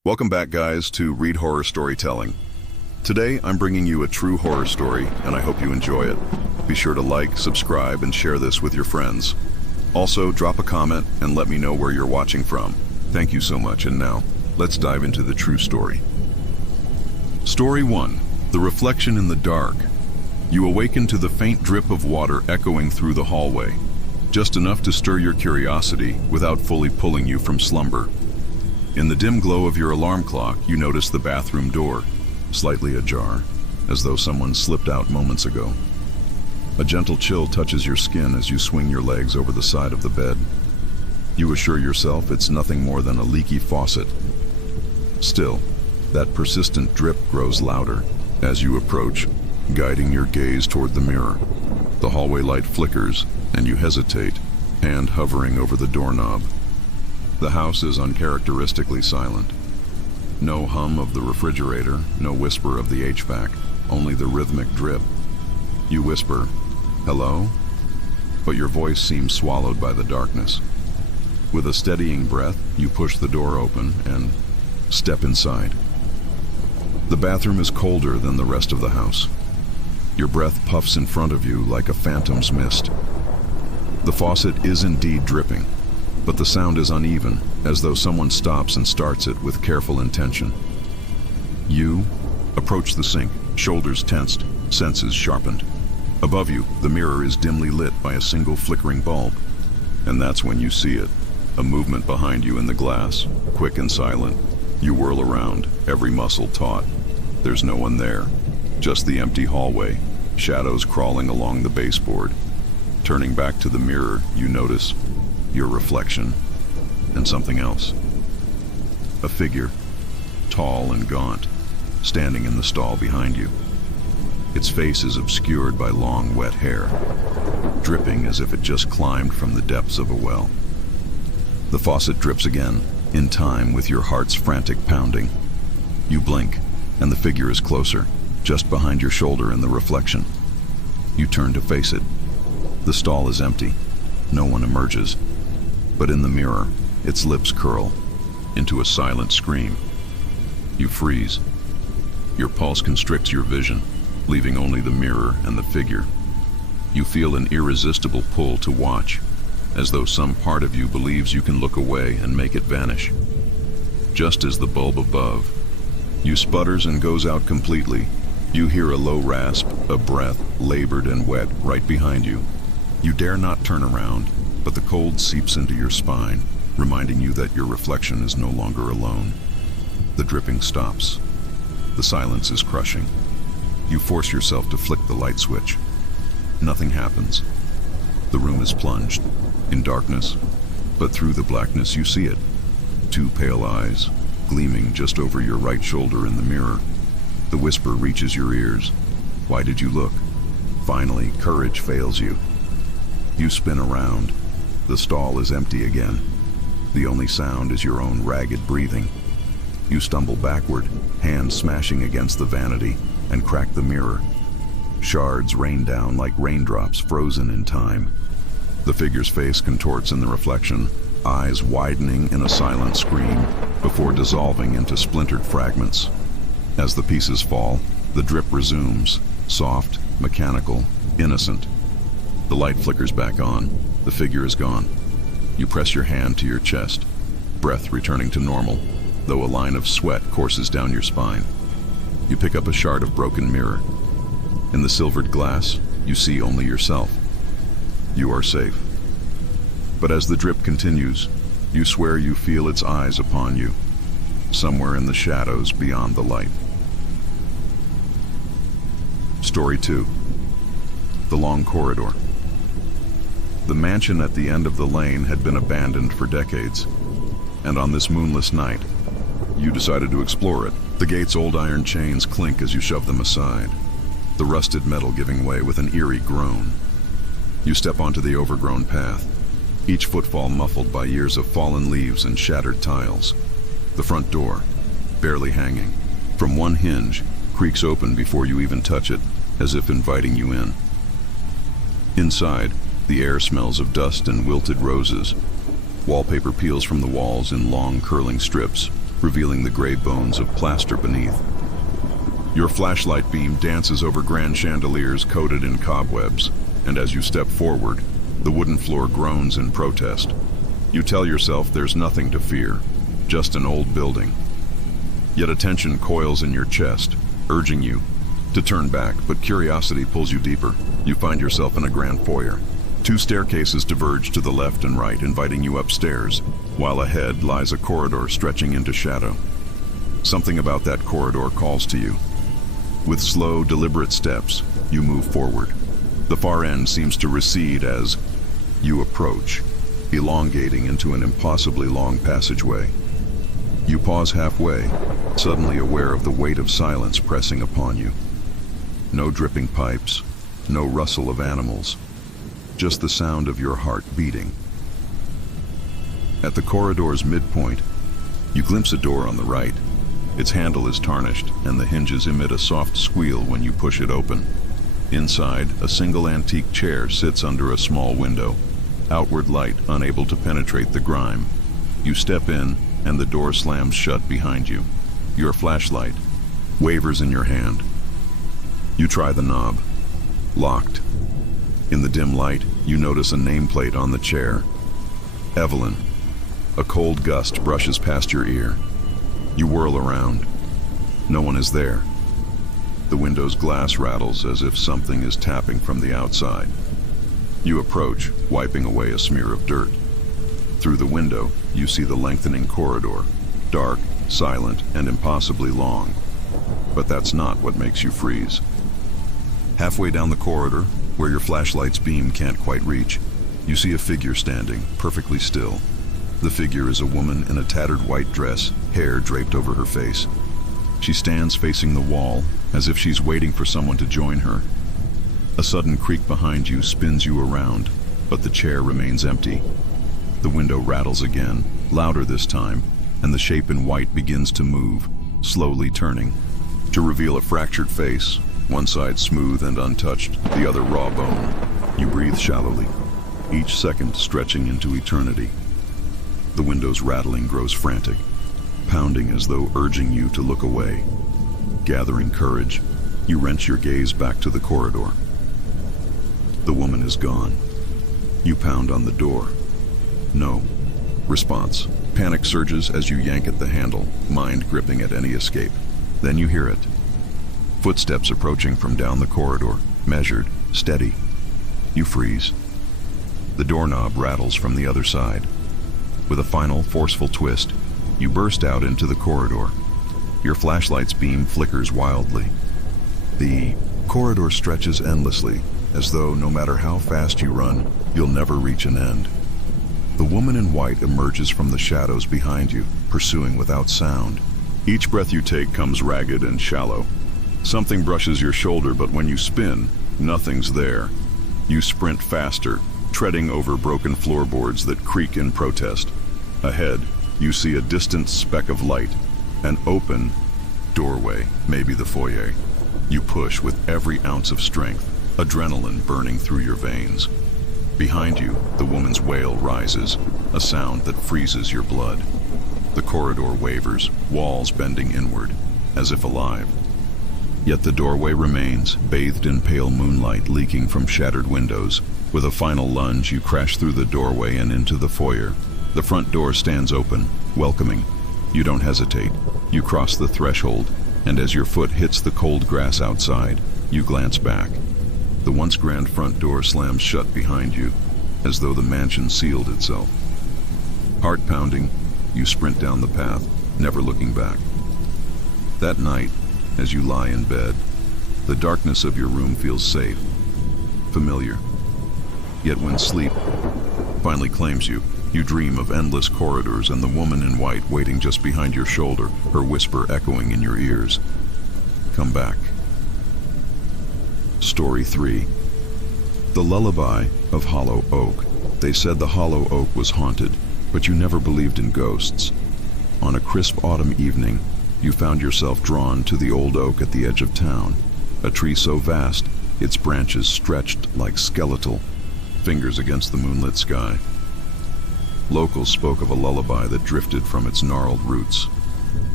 Welcome back, guys, to Read Horror Storytelling. Today, I'm bringing you a true horror story, and I hope you enjoy it. Be sure to like, subscribe, and share this with your friends. Also, drop a comment and let me know where you're watching from. Thank you so much, and now, let's dive into the true story. Story 1. The Reflection in the Dark. You awaken to the faint drip of water echoing through the hallway, just enough to stir your curiosity without fully pulling you from slumber. In the dim glow of your alarm clock, you notice the bathroom door, slightly ajar, as though someone slipped out moments ago. A gentle chill touches your skin as you swing your legs over the side of the bed. You assure yourself it's nothing more than a leaky faucet. Still, that persistent drip grows louder as you approach, guiding your gaze toward the mirror. The hallway light flickers, and you hesitate, hand hovering over the doorknob. The house is uncharacteristically silent. No hum of the refrigerator, no whisper of the HVAC, only the rhythmic drip. You whisper, "Hello?" But your voice seems swallowed by the darkness. With a steadying breath, you push the door open and step inside. The bathroom is colder than the rest of the house. Your breath puffs in front of you like a phantom's mist. The faucet is indeed dripping, but the sound is uneven, as though someone stops and starts it with careful intention. You approach the sink, shoulders tensed, senses sharpened. Above you, the mirror is dimly lit by a single flickering bulb. And that's when you see it, a movement behind you in the glass, quick and silent. You whirl around, every muscle taut. There's no one there, just the empty hallway, shadows crawling along the baseboard. Turning back to the mirror, you notice your reflection, and something else. A figure, tall and gaunt, standing in the stall behind you. Its face is obscured by long, wet hair, dripping as if it just climbed from the depths of a well. The faucet drips again, in time with your heart's frantic pounding. You blink, and the figure is closer, just behind your shoulder in the reflection. You turn to face it. The stall is empty. No one emerges. But in the mirror, its lips curl into a silent scream. You freeze. Your pulse constricts your vision, leaving only the mirror and the figure. You feel an irresistible pull to watch, as though some part of you believes you can look away and make it vanish. Just as the bulb above, you sputters and goes out completely. You hear a low rasp, a breath, labored and wet, right behind you. You dare not turn around, but the cold seeps into your spine, reminding you that your reflection is no longer alone. The dripping stops. The silence is crushing. You force yourself to flick the light switch. Nothing happens. The room is plunged in darkness, but through the blackness you see it. Two pale eyes, gleaming just over your right shoulder in the mirror. The whisper reaches your ears. Why did you look? Finally, courage fails you. You spin around. The stall is empty again. The only sound is your own ragged breathing. You stumble backward, hands smashing against the vanity, and crack the mirror. Shards rain down like raindrops frozen in time. The figure's face contorts in the reflection, eyes widening in a silent scream before dissolving into splintered fragments. As the pieces fall, the drip resumes, soft, mechanical, innocent. The light flickers back on. The figure is gone. You press your hand to your chest, breath returning to normal, though a line of sweat courses down your spine. You pick up a shard of broken mirror. In the silvered glass, you see only yourself. You are safe. But as the drip continues, you swear you feel its eyes upon you, somewhere in the shadows beyond the light. Story 2. The Long Corridor. The mansion at the end of the lane had been abandoned for decades, and on this moonless night, you decided to explore it. The gate's old iron chains clink as you shove them aside, the rusted metal giving way with an eerie groan. You step onto the overgrown path, each footfall muffled by years of fallen leaves and shattered tiles. The front door, barely hanging, from one hinge, creaks open before you even touch it, as if inviting you in. Inside, the air smells of dust and wilted roses. Wallpaper peels from the walls in long, curling strips, revealing the gray bones of plaster beneath. Your flashlight beam dances over grand chandeliers coated in cobwebs, and as you step forward, the wooden floor groans in protest. You tell yourself there's nothing to fear, just an old building. Yet a tension coils in your chest, urging you to turn back, but curiosity pulls you deeper. You find yourself in a grand foyer. 2 staircases diverge to the left and right, inviting you upstairs, while ahead lies a corridor stretching into shadow. Something about that corridor calls to you. With slow, deliberate steps, you move forward. The far end seems to recede as you approach, elongating into an impossibly long passageway. You pause halfway, suddenly aware of the weight of silence pressing upon you. No dripping pipes, no rustle of animals, just the sound of your heart beating. At the corridor's midpoint, you glimpse a door on the right. Its handle is tarnished, and the hinges emit a soft squeal when you push it open. Inside, a single antique chair sits under a small window, outward light unable to penetrate the grime. You step in, and the door slams shut behind you. Your flashlight wavers in your hand. You try the knob. Locked. In the dim light, you notice a nameplate on the chair. Evelyn. A cold gust brushes past your ear. You whirl around. No one is there. The window's glass rattles as if something is tapping from the outside. You approach, wiping away a smear of dirt. Through the window, you see the lengthening corridor, dark, silent, and impossibly long. But that's not what makes you freeze. Halfway down the corridor, where your flashlight's beam can't quite reach, you see a figure standing, perfectly still. The figure is a woman in a tattered white dress, hair draped over her face. She stands facing the wall, as if she's waiting for someone to join her. A sudden creak behind you spins you around, but the chair remains empty. The window rattles again, louder this time, and the shape in white begins to move, slowly turning, to reveal a fractured face, one side smooth and untouched, the other raw bone. You breathe shallowly, each second stretching into eternity. The window's rattling grows frantic, pounding as though urging you to look away. Gathering courage, you wrench your gaze back to the corridor. The woman is gone. You pound on the door. No response. Panic surges as you yank at the handle, mind gripping at any escape. Then you hear it. Footsteps approaching from down the corridor, measured, steady. You freeze. The doorknob rattles from the other side. With a final, forceful twist, you burst out into the corridor. Your flashlight's beam flickers wildly. The corridor stretches endlessly, as though no matter how fast you run, you'll never reach an end. The woman in white emerges from the shadows behind you, pursuing without sound. Each breath you take comes ragged and shallow. Something brushes your shoulder, but when you spin, nothing's there. You sprint faster, treading over broken floorboards that creak in protest. Ahead, you see a distant speck of light, an open doorway, maybe the foyer. You push with every ounce of strength, adrenaline burning through your veins. Behind you, the woman's wail rises, a sound that freezes your blood. The corridor wavers, walls bending inward, as if alive. Yet the doorway remains, bathed in pale moonlight leaking from shattered windows. With a final lunge, you crash through the doorway and into the foyer. The front door stands open, welcoming. You don't hesitate. You cross the threshold, and as your foot hits the cold grass outside, you glance back. The once grand front door slams shut behind you, as though the mansion sealed itself. Heart pounding, you sprint down the path, never looking back. That night, as you lie in bed, the darkness of your room feels safe, familiar. Yet when sleep finally claims you, you dream of endless corridors and the woman in white waiting just behind your shoulder, her whisper echoing in your ears. Come back. Story 3. The Lullaby of Hollow Oak. They said the Hollow Oak was haunted, but you never believed in ghosts. On a crisp autumn evening, you found yourself drawn to the old oak at the edge of town, a tree so vast, its branches stretched like skeletal fingers against the moonlit sky. Locals spoke of a lullaby that drifted from its gnarled roots,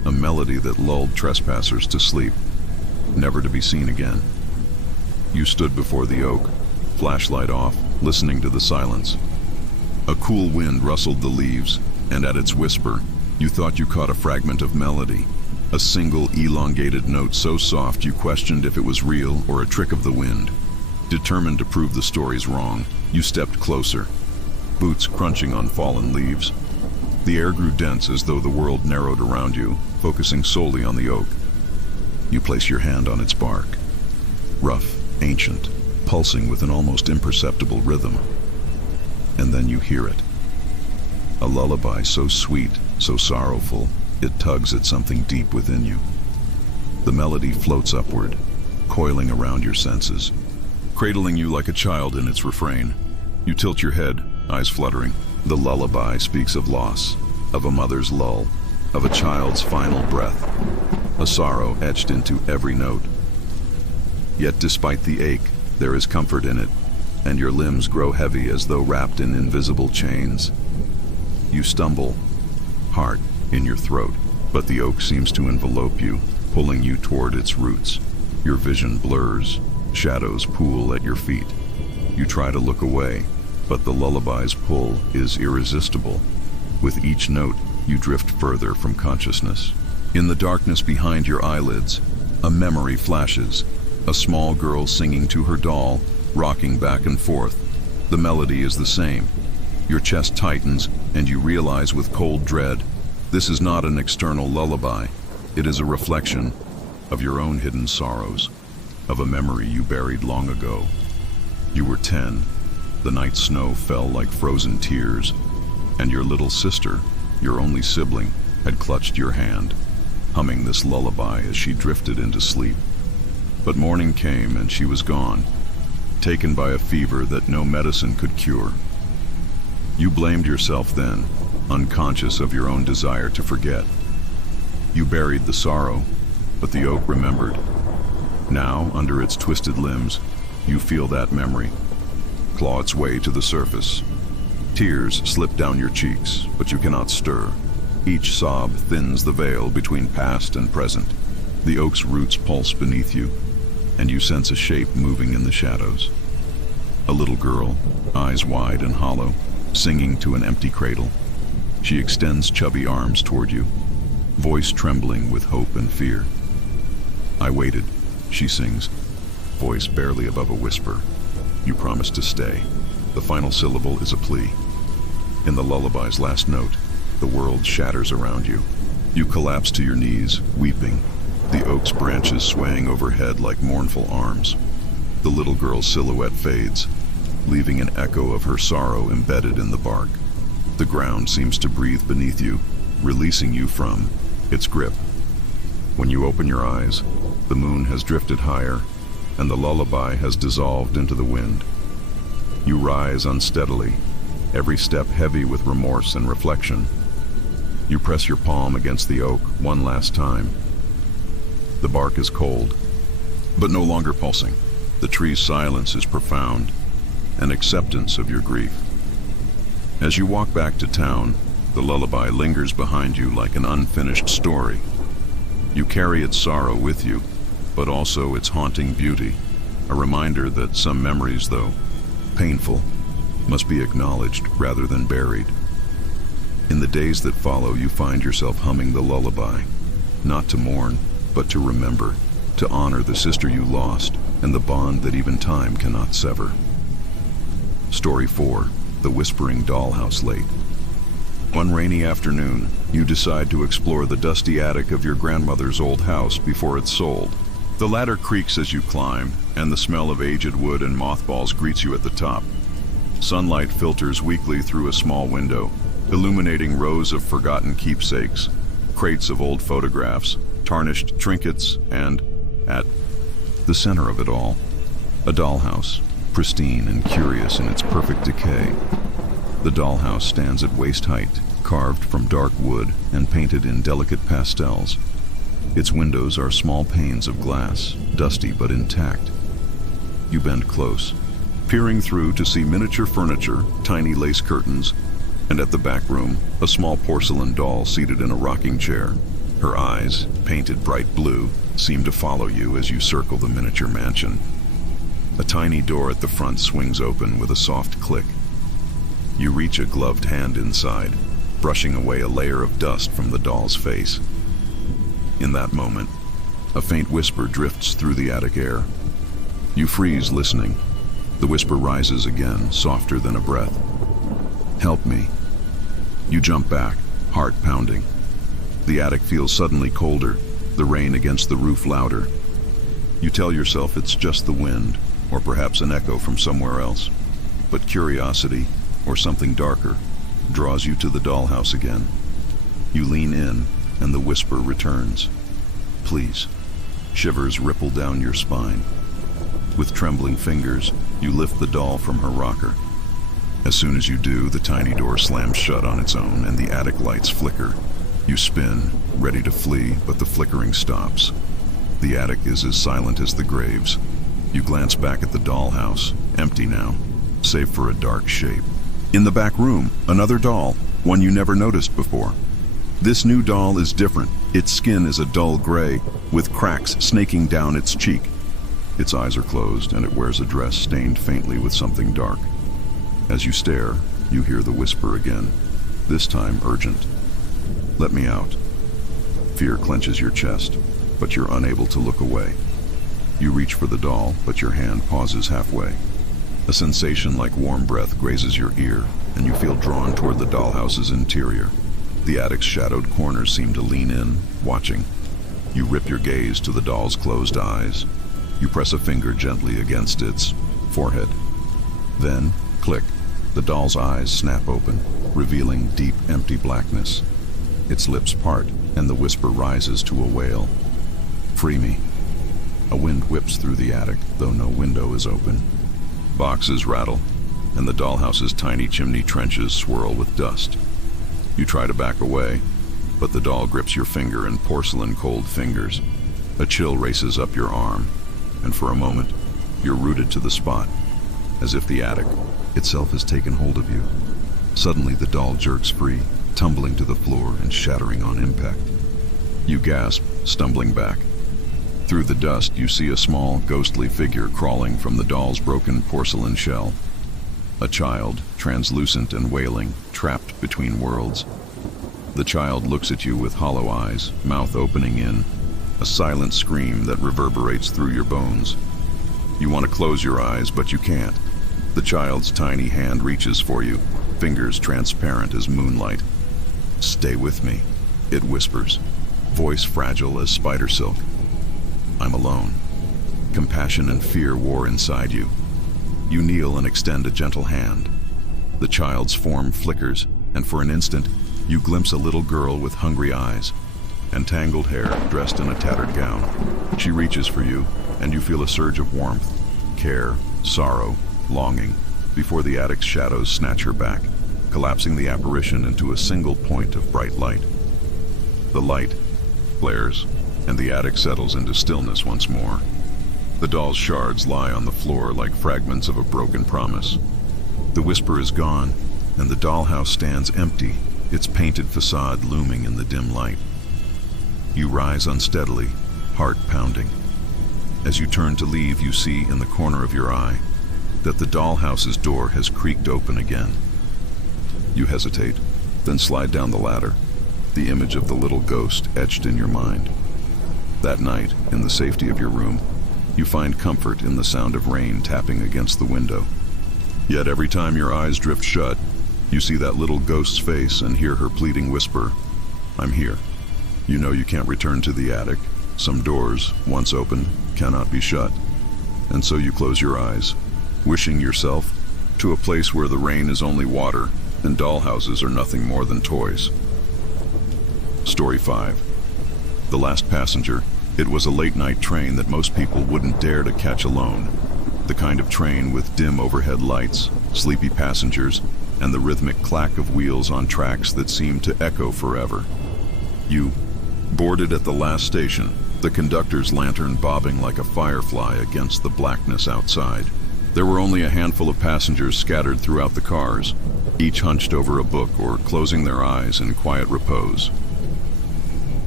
a melody that lulled trespassers to sleep, never to be seen again. You stood before the oak, flashlight off, listening to the silence. A cool wind rustled the leaves, and at its whisper, you thought you caught a fragment of melody, a single elongated note so soft you questioned if it was real or a trick of the wind. Determined to prove the stories wrong, you stepped closer, boots crunching on fallen leaves. The air grew dense as though the world narrowed around you, focusing solely on the oak. You place your hand on its bark, rough, ancient, pulsing with an almost imperceptible rhythm. And then you hear it. A lullaby so sweet, so sorrowful, it tugs at something deep within you. The melody floats upward, coiling around your senses, cradling you like a child in its refrain. You tilt your head, eyes fluttering. The lullaby speaks of loss, of a mother's lull, of a child's final breath, a sorrow etched into every note. Yet despite the ache, there is comfort in it, and your limbs grow heavy as though wrapped in invisible chains. You stumble, heart in your throat, but the oak seems to envelope you, pulling you toward its roots. Your vision blurs, shadows pool at your feet. You try to look away, but the lullaby's pull is irresistible. With each note, you drift further from consciousness. In the darkness behind your eyelids, a memory flashes, a small girl singing to her doll, rocking back and forth. The melody is the same. Your chest tightens, and you realize with cold dread, this is not an external lullaby. It is a reflection of your own hidden sorrows, of a memory you buried long ago. You were 10. The night snow fell like frozen tears, and your little sister, your only sibling, had clutched your hand, humming this lullaby as she drifted into sleep. But morning came and she was gone, taken by a fever that no medicine could cure. You blamed yourself then, unconscious of your own desire to forget. You buried the sorrow, but the oak remembered. Now, under its twisted limbs, you feel that memory claw its way to the surface. Tears slip down your cheeks, but you cannot stir. Each sob thins the veil between past and present. The oak's roots pulse beneath you, and you sense a shape moving in the shadows. A little girl, eyes wide and hollow, singing to an empty cradle. She extends chubby arms toward you, voice trembling with hope and fear. I waited, she sings, voice barely above a whisper. You promise to stay. The final syllable is a plea. In the lullaby's last note, the world shatters around you. You collapse to your knees, weeping, the oak's branches swaying overhead like mournful arms. The little girl's silhouette fades, leaving an echo of her sorrow embedded in the bark. The ground seems to breathe beneath you, releasing you from its grip. When you open your eyes, the moon has drifted higher, and the lullaby has dissolved into the wind. You rise unsteadily, every step heavy with remorse and reflection. You press your palm against the oak one last time. The bark is cold, but no longer pulsing. The tree's silence is profound, an acceptance of your grief. As you walk back to town, the lullaby lingers behind you like an unfinished story. You carry its sorrow with you, but also its haunting beauty, a reminder that some memories, though painful, must be acknowledged rather than buried. In the days that follow, you find yourself humming the lullaby, not to mourn, but to remember, to honor the sister you lost and the bond that even time cannot sever. Story 4, The Whispering Dollhouse Late. One rainy afternoon, you decide to explore the dusty attic of your grandmother's old house before it's sold. The ladder creaks as you climb, and the smell of aged wood and mothballs greets you at the top. Sunlight filters weakly through a small window, illuminating rows of forgotten keepsakes, crates of old photographs, tarnished trinkets, and, at the center of it all, a dollhouse, pristine and curious in its perfect decay. The dollhouse stands at waist height, carved from dark wood and painted in delicate pastels. Its windows are small panes of glass, dusty but intact. You bend close, peering through to see miniature furniture, tiny lace curtains, and at the back room, a small porcelain doll seated in a rocking chair. Her eyes, painted bright blue, seem to follow you as you circle the miniature mansion. A tiny door at the front swings open with a soft click. You reach a gloved hand inside, brushing away a layer of dust from the doll's face. In that moment, a faint whisper drifts through the attic air. You freeze, listening. The whisper rises again, softer than a breath. "Help me." You jump back, heart pounding. The attic feels suddenly colder, the rain against the roof louder. You tell yourself it's just the wind, or perhaps an echo from somewhere else. But curiosity, or something darker, draws you to the dollhouse again. You lean in, and the whisper returns. "Please." Shivers ripple down your spine. With trembling fingers, you lift the doll from her rocker. As soon as you do, the tiny door slams shut on its own, and the attic lights flicker. You spin, ready to flee, but the flickering stops. The attic is as silent as the graves. You glance back at the dollhouse, empty now, save for a dark shape. In the back room, another doll, one you never noticed before. This new doll is different. Its skin is a dull gray, with cracks snaking down its cheek. Its eyes are closed, and it wears a dress stained faintly with something dark. As you stare, you hear the whisper again, this time urgent. "Let me out." Fear clenches your chest, but you're unable to look away. You reach for the doll, but your hand pauses halfway. A sensation like warm breath grazes your ear, and you feel drawn toward the dollhouse's interior. The attic's shadowed corners seem to lean in, watching. You rip your gaze to the doll's closed eyes. You press a finger gently against its forehead. Then, click, the doll's eyes snap open, revealing deep, empty blackness. Its lips part, and the whisper rises to a wail. "Free me." A wind whips through the attic, though no window is open. Boxes rattle, and the dollhouse's tiny chimney trenches swirl with dust. You try to back away, but the doll grips your finger in porcelain-cold fingers. A chill races up your arm, and for a moment, you're rooted to the spot, as if the attic itself has taken hold of you. Suddenly, the doll jerks free, tumbling to the floor and shattering on impact. You gasp, stumbling back. Through the dust, you see a small, ghostly figure crawling from the doll's broken porcelain shell. A child, translucent and wailing, trapped between worlds. The child looks at you with hollow eyes, mouth opening in, a silent scream that reverberates through your bones. You want to close your eyes, but you can't. The child's tiny hand reaches for you, fingers transparent as moonlight. "Stay with me," it whispers, voice fragile as spider silk. "I'm alone." Compassion and fear war inside you. You kneel and extend a gentle hand. The child's form flickers, and for an instant, you glimpse a little girl with hungry eyes and tangled hair, dressed in a tattered gown. She reaches for you, and you feel a surge of warmth, care, sorrow, longing, before the attic's shadows snatch her back, collapsing the apparition into a single point of bright light. The light flares, and the attic settles into stillness once more. The doll's shards lie on the floor like fragments of a broken promise. The whisper is gone, and the dollhouse stands empty, its painted facade looming in the dim light. You rise unsteadily, heart pounding. As you turn to leave, you see in the corner of your eye that the dollhouse's door has creaked open again. You hesitate, then slide down the ladder, the image of the little ghost etched in your mind. That night, in the safety of your room, you find comfort in the sound of rain tapping against the window. Yet every time your eyes drift shut, you see that little ghost's face and hear her pleading whisper, "I'm here." You know you can't return to the attic. Some doors, once open, cannot be shut. And so you close your eyes, wishing yourself to a place where the rain is only water and dollhouses are nothing more than toys. Story 5. The Last Passenger. It was a late-night train that most people wouldn't dare to catch alone. The kind of train with dim overhead lights, sleepy passengers, and the rhythmic clack of wheels on tracks that seemed to echo forever. You boarded at the last station, the conductor's lantern bobbing like a firefly against the blackness outside. There were only a handful of passengers scattered throughout the cars, each hunched over a book or closing their eyes in quiet repose.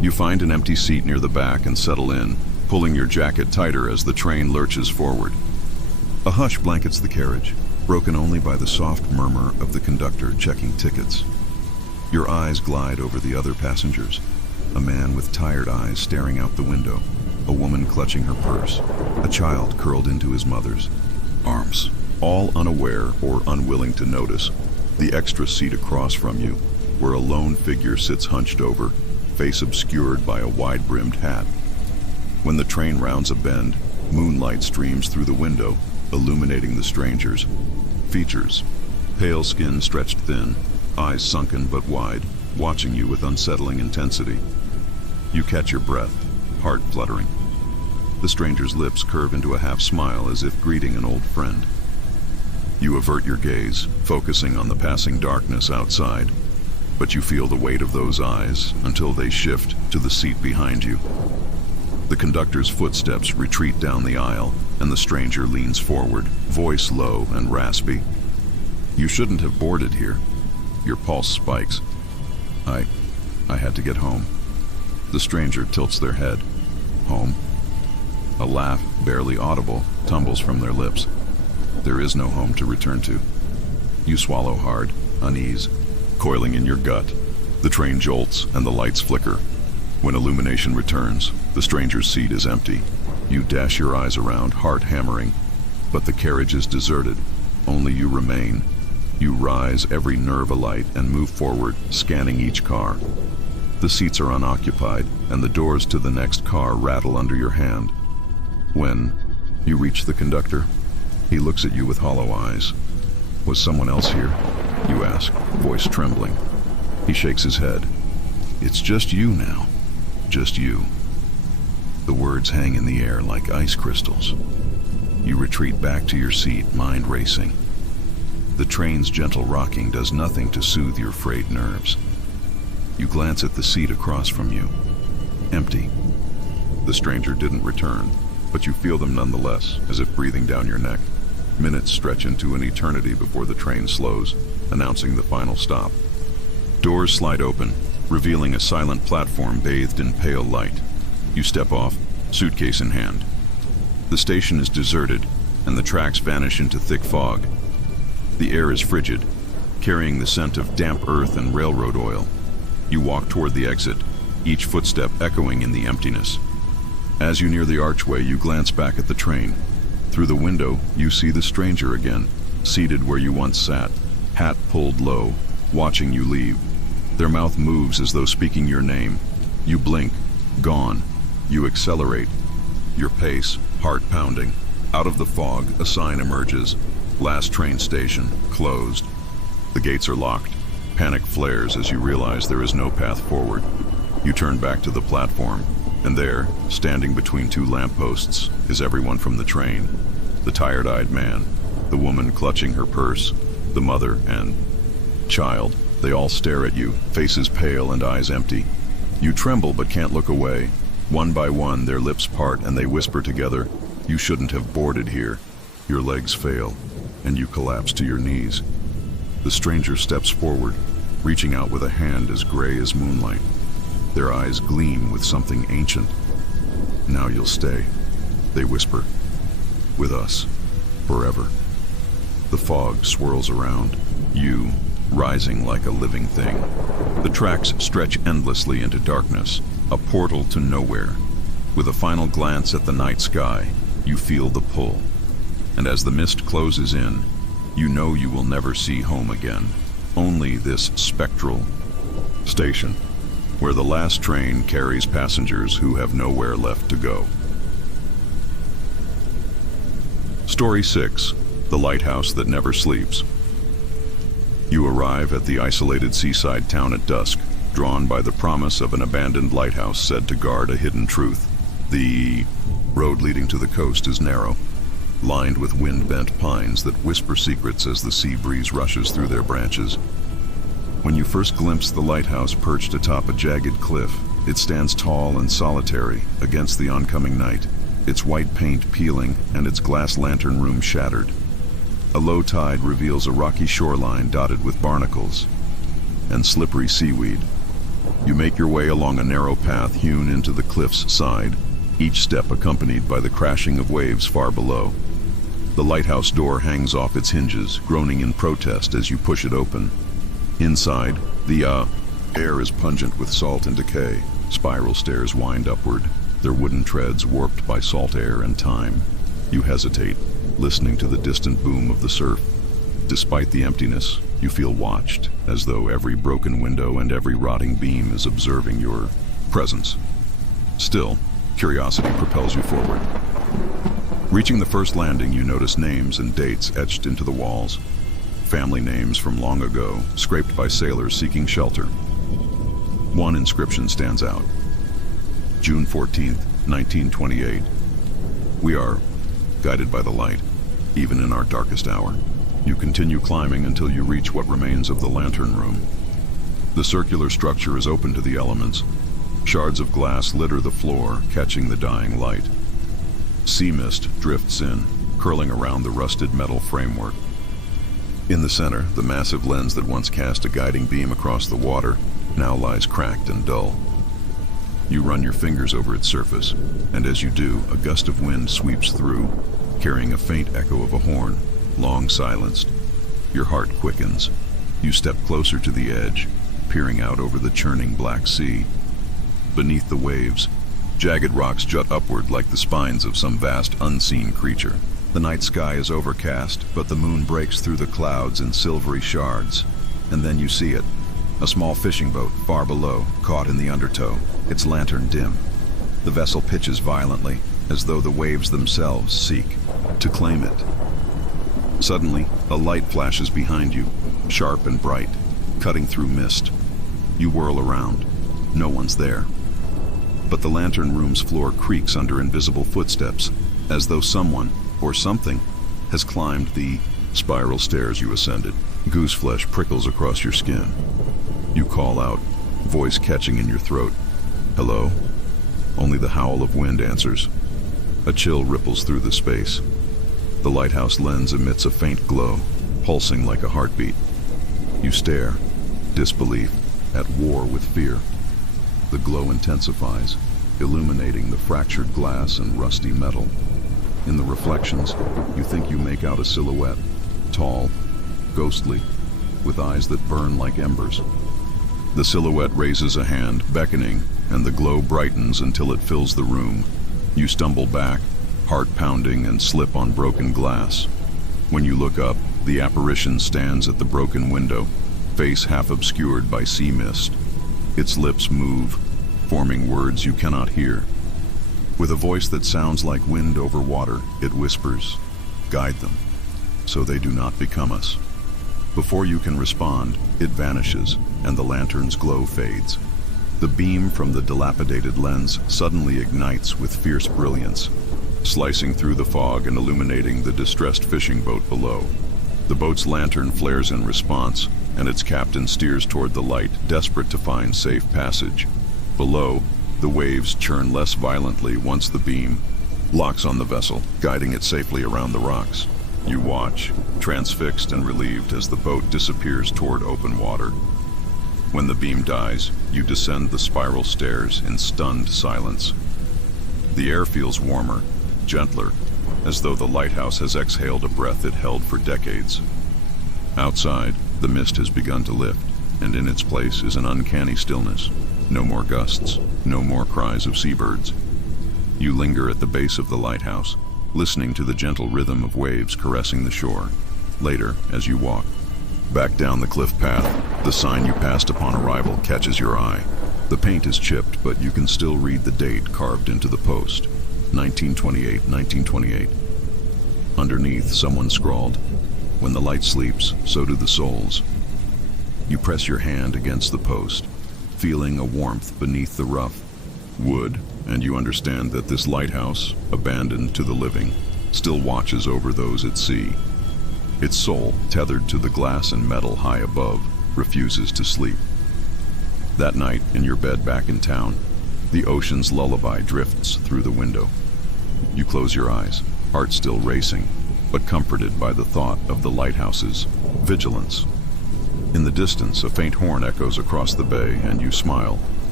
You find an empty seat near the back and settle in, pulling your jacket tighter as the train lurches forward. A hush blankets the carriage, broken only by the soft murmur of the conductor checking tickets. Your eyes glide over the other passengers. A man with tired eyes staring out the window, a woman clutching her purse, a child curled into his mother's arms, all unaware or unwilling to notice the extra seat across from you, where a lone figure sits hunched over, face obscured by a wide-brimmed hat. When the train rounds a bend, moonlight streams through the window, illuminating the stranger's features. Pale skin stretched thin, eyes sunken but wide, watching you with unsettling intensity. You catch your breath, heart fluttering. The stranger's lips curve into a half smile as if greeting an old friend. You avert your gaze, focusing on the passing darkness outside, but you feel the weight of those eyes until they shift to the seat behind you. The conductor's footsteps retreat down the aisle, and the stranger leans forward, voice low and raspy. "You shouldn't have boarded here." Your pulse spikes. I had to get home." The stranger tilts their head. "Home?" A laugh, barely audible, tumbles from their lips. "There is no home to return to." You swallow hard, unease coiling in your gut. The train jolts and the lights flicker. When illumination returns, the stranger's seat is empty. You dash your eyes around, heart hammering, but the carriage is deserted. Only you remain. You rise, every nerve alight, and move forward, scanning each car. The seats are unoccupied, and the doors to the next car rattle under your hand. When you reach the conductor, he looks at you with hollow eyes. "Was someone else here?" you ask, voice trembling. He shakes his head. "It's just you now. Just you." The words hang in the air like ice crystals. You retreat back to your seat, mind racing. The train's gentle rocking does nothing to soothe your frayed nerves. You glance at the seat across from you. Empty. The stranger didn't return, but you feel them nonetheless, as if breathing down your neck. Minutes stretch into an eternity before the train slows, announcing the final stop. Doors slide open, revealing a silent platform bathed in pale light. You step off, suitcase in hand. The station is deserted, and the tracks vanish into thick fog. The air is frigid, carrying the scent of damp earth and railroad oil. You walk toward the exit, each footstep echoing in the emptiness. As you near the archway, you glance back at the train. Through the window, you see the stranger again, seated where you once sat, hat pulled low, watching you leave. Their mouth moves as though speaking your name. You blink, gone. You accelerate, your pace, heart pounding. Out of the fog, a sign emerges. "Last train station, closed." The gates are locked. Panic flares as you realize there is no path forward. You turn back to the platform, and there, standing between two lampposts, is everyone from the train. The tired-eyed man, the woman clutching her purse, the mother and child. They all stare at you, faces pale and eyes empty. You tremble but can't look away. One by one, their lips part and they whisper together, "You shouldn't have boarded here." Your legs fail, and you collapse to your knees. The stranger steps forward, reaching out with a hand as gray as moonlight. Their eyes gleam with something ancient. "Now you'll stay," they whisper. "With us, forever." The fog swirls around, you rising like a living thing. The tracks stretch endlessly into darkness, a portal to nowhere. With a final glance at the night sky, you feel the pull. And as the mist closes in, you know you will never see home again. Only this spectral station, where the last train carries passengers who have nowhere left to go. Story 6, The Lighthouse That Never Sleeps. You arrive at the isolated seaside town at dusk, drawn by the promise of an abandoned lighthouse said to guard a hidden truth. The road leading to the coast is narrow, lined with wind-bent pines that whisper secrets as the sea breeze rushes through their branches. When you first glimpse the lighthouse perched atop a jagged cliff, it stands tall and solitary against the oncoming night, its white paint peeling and its glass lantern room shattered. A low tide reveals a rocky shoreline dotted with barnacles and slippery seaweed. You make your way along a narrow path hewn into the cliff's side, each step accompanied by the crashing of waves far below. The lighthouse door hangs off its hinges, groaning in protest as you push it open. Inside, the air is pungent with salt and decay. Spiral stairs wind upward, their wooden treads warped by salt air and time. You hesitate, listening to the distant boom of the surf. Despite the emptiness, you feel watched, as though every broken window and every rotting beam is observing your presence. Still, curiosity propels you forward. Reaching the first landing, you notice names and dates etched into the walls. Family names from long ago, scraped by sailors seeking shelter. One inscription stands out. June 14th, 1928. We are guided by the light, even in our darkest hour. You continue climbing until you reach what remains of the lantern room. The circular structure is open to the elements. Shards of glass litter the floor, catching the dying light. Sea mist drifts in, curling around the rusted metal framework. In the center, the massive lens that once cast a guiding beam across the water now lies cracked and dull. You run your fingers over its surface, and as you do, a gust of wind sweeps through, carrying a faint echo of a horn, long silenced. Your heart quickens. You step closer to the edge, peering out over the churning black sea. Beneath the waves, jagged rocks jut upward like the spines of some vast unseen creature. The night sky is overcast, but the moon breaks through the clouds in silvery shards. And then you see it. A small fishing boat far below, caught in the undertow, its lantern dim. The vessel pitches violently, as though the waves themselves seek to claim it. Suddenly, a light flashes behind you, sharp and bright, cutting through mist. You whirl around. No one's there. But the lantern room's floor creaks under invisible footsteps, as though someone, or something, has climbed the spiral stairs you ascended. Goose flesh prickles across your skin. You call out, voice catching in your throat. Hello? Only the howl of wind answers. A chill ripples through the space. The lighthouse lens emits a faint glow, pulsing like a heartbeat. You stare, disbelief, at war with fear. The glow intensifies, illuminating the fractured glass and rusty metal. In the reflections, you think you make out a silhouette, tall, ghostly, with eyes that burn like embers. The silhouette raises a hand, beckoning, and the glow brightens until it fills the room. You stumble back, heart pounding, and slip on broken glass. When you look up, the apparition stands at the broken window, face half obscured by sea mist. Its lips move, forming words you cannot hear. With a voice that sounds like wind over water, it whispers, "Guide them, so they do not become us." Before you can respond, it vanishes, and the lantern's glow fades. The beam from the dilapidated lens suddenly ignites with fierce brilliance, slicing through the fog and illuminating the distressed fishing boat below. The boat's lantern flares in response, and its captain steers toward the light, desperate to find safe passage. Below, the waves churn less violently once the beam locks on the vessel, guiding it safely around the rocks. You watch, transfixed and relieved, as the boat disappears toward open water. When the beam dies, you descend the spiral stairs in stunned silence. The air feels warmer, gentler, as though the lighthouse has exhaled a breath it held for decades. Outside, the mist has begun to lift, and in its place is an uncanny stillness. No more gusts, no more cries of seabirds. You linger at the base of the lighthouse, listening to the gentle rhythm of waves caressing the shore. Later, as you walk back down the cliff path, the sign you passed upon arrival catches your eye. The paint is chipped, but you can still read the date carved into the post. 1928, 1928. Underneath, someone scrawled, "When the light sleeps, so do the souls." You press your hand against the post, feeling a warmth beneath the rough wood, and you understand that this lighthouse, abandoned to the living, still watches over those at sea. Its soul, tethered to the glass and metal high above, refuses to sleep. That night, in your bed back in town, the ocean's lullaby drifts through the window. You close your eyes, heart still racing, but comforted by the thought of the lighthouse's vigilance. In the distance, a faint horn echoes across the bay, and you smile,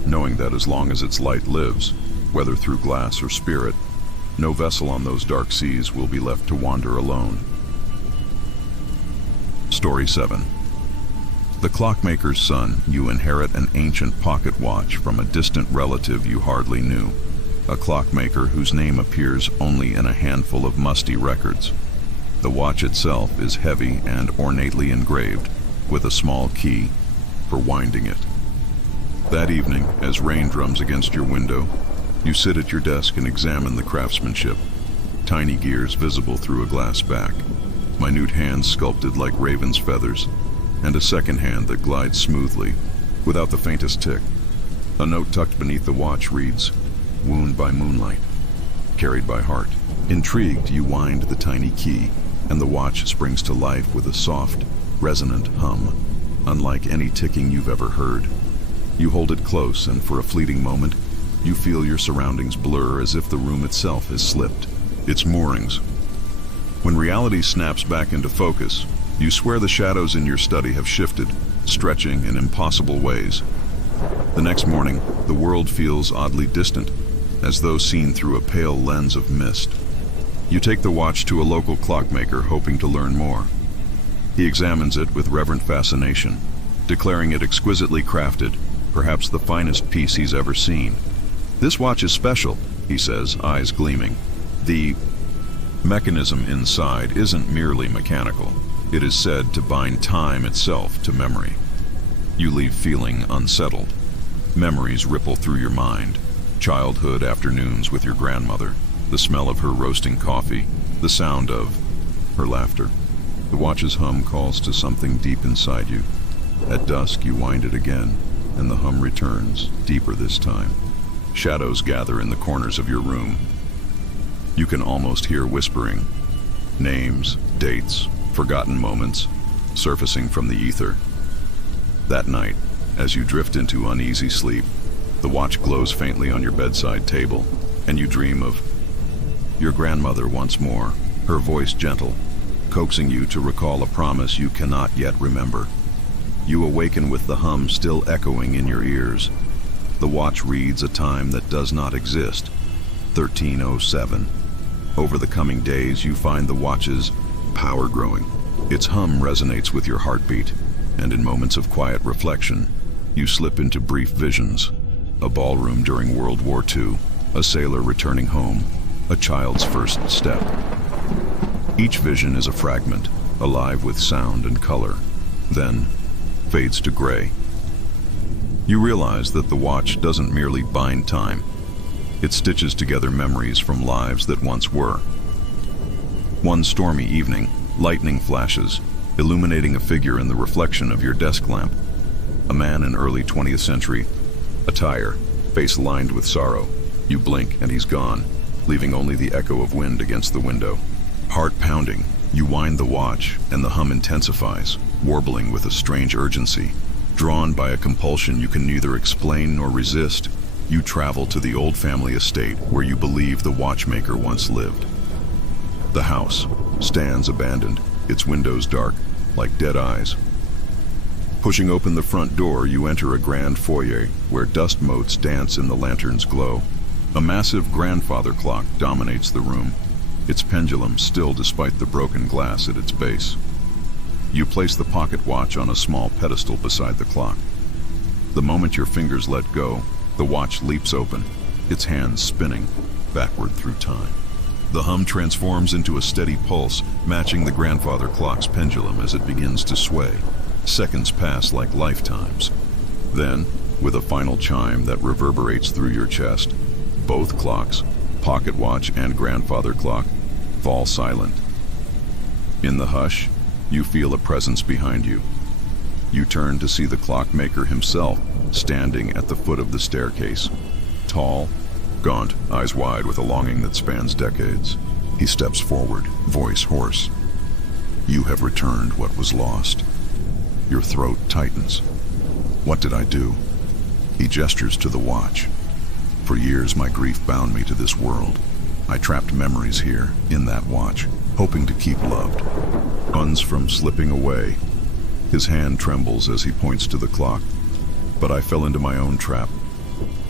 knowing that as long as its light lives, whether through glass or spirit, no vessel on those dark seas will be left to wander alone. Story 7. The clockmaker's son, you inherit an ancient pocket watch from a distant relative you hardly knew, a clockmaker whose name appears only in a handful of musty records. The watch itself is heavy and ornately engraved, with a small key for winding it. That evening, as rain drums against your window, you sit at your desk and examine the craftsmanship. Tiny gears visible through a glass back, minute hands sculpted like raven's feathers, and a second hand that glides smoothly, without the faintest tick. A note tucked beneath the watch reads, "Wound by moonlight, carried by heart." Intrigued, you wind the tiny key, and the watch springs to life with a soft, resonant hum, unlike any ticking you've ever heard. You hold it close, and for a fleeting moment, you feel your surroundings blur as if the room itself has slipped its moorings. When reality snaps back into focus, you swear the shadows in your study have shifted, stretching in impossible ways. The next morning, the world feels oddly distant, as though seen through a pale lens of mist. You take the watch to a local clockmaker, hoping to learn more. He examines it with reverent fascination, declaring it exquisitely crafted, perhaps the finest piece he's ever seen. "This watch is special," he says, eyes gleaming. "The mechanism inside isn't merely mechanical. It is said to bind time itself to memory." You leave feeling unsettled. Memories ripple through your mind. Childhood afternoons with your grandmother, the smell of her roasting coffee, the sound of her laughter. The watch's hum calls to something deep inside you. At dusk, you wind it again, and the hum returns, deeper this time. Shadows gather in the corners of your room. You can almost hear whispering. Names, dates, forgotten moments, surfacing from the ether. That night, as you drift into uneasy sleep, the watch glows faintly on your bedside table, and you dream of your grandmother once more, her voice gentle, coaxing you to recall a promise you cannot yet remember. You awaken with the hum still echoing in your ears. The watch reads a time that does not exist, 1307. Over the coming days, you find the watch's power growing. Its hum resonates with your heartbeat, and in moments of quiet reflection, you slip into brief visions. A ballroom during World War II, a sailor returning home, a child's first step. Each vision is a fragment, alive with sound and color, then fades to gray. You realize that the watch doesn't merely bind time. It stitches together memories from lives that once were. One stormy evening, lightning flashes, illuminating a figure in the reflection of your desk lamp. A man in early 20th century attire, face lined with sorrow. You blink and he's gone, leaving only the echo of wind against the window. Heart pounding, you wind the watch, and the hum intensifies, warbling with a strange urgency. Drawn by a compulsion you can neither explain nor resist, you travel to the old family estate where you believe the watchmaker once lived. The house stands abandoned, its windows dark, like dead eyes. Pushing open the front door, you enter a grand foyer where dust motes dance in the lantern's glow. A massive grandfather clock dominates the room, its pendulum still despite the broken glass at its base. You place the pocket watch on a small pedestal beside the clock. The moment your fingers let go, the watch leaps open, its hands spinning backward through time. The hum transforms into a steady pulse, matching the grandfather clock's pendulum as it begins to sway. Seconds pass like lifetimes. Then, with a final chime that reverberates through your chest, both clocks, pocket watch and grandfather clock, fall silent. In the hush, you feel a presence behind you. You turn to see the clockmaker himself standing at the foot of the staircase. Tall, gaunt, eyes wide with a longing that spans decades. He steps forward, voice hoarse. "You have returned what was lost." Your throat tightens. "What did I do?" He gestures to the watch. "For years my grief bound me to this world. I trapped memories here, in that watch, hoping to keep loved. Ones from slipping away." His hand trembles as he points to the clock. "But I fell into my own trap.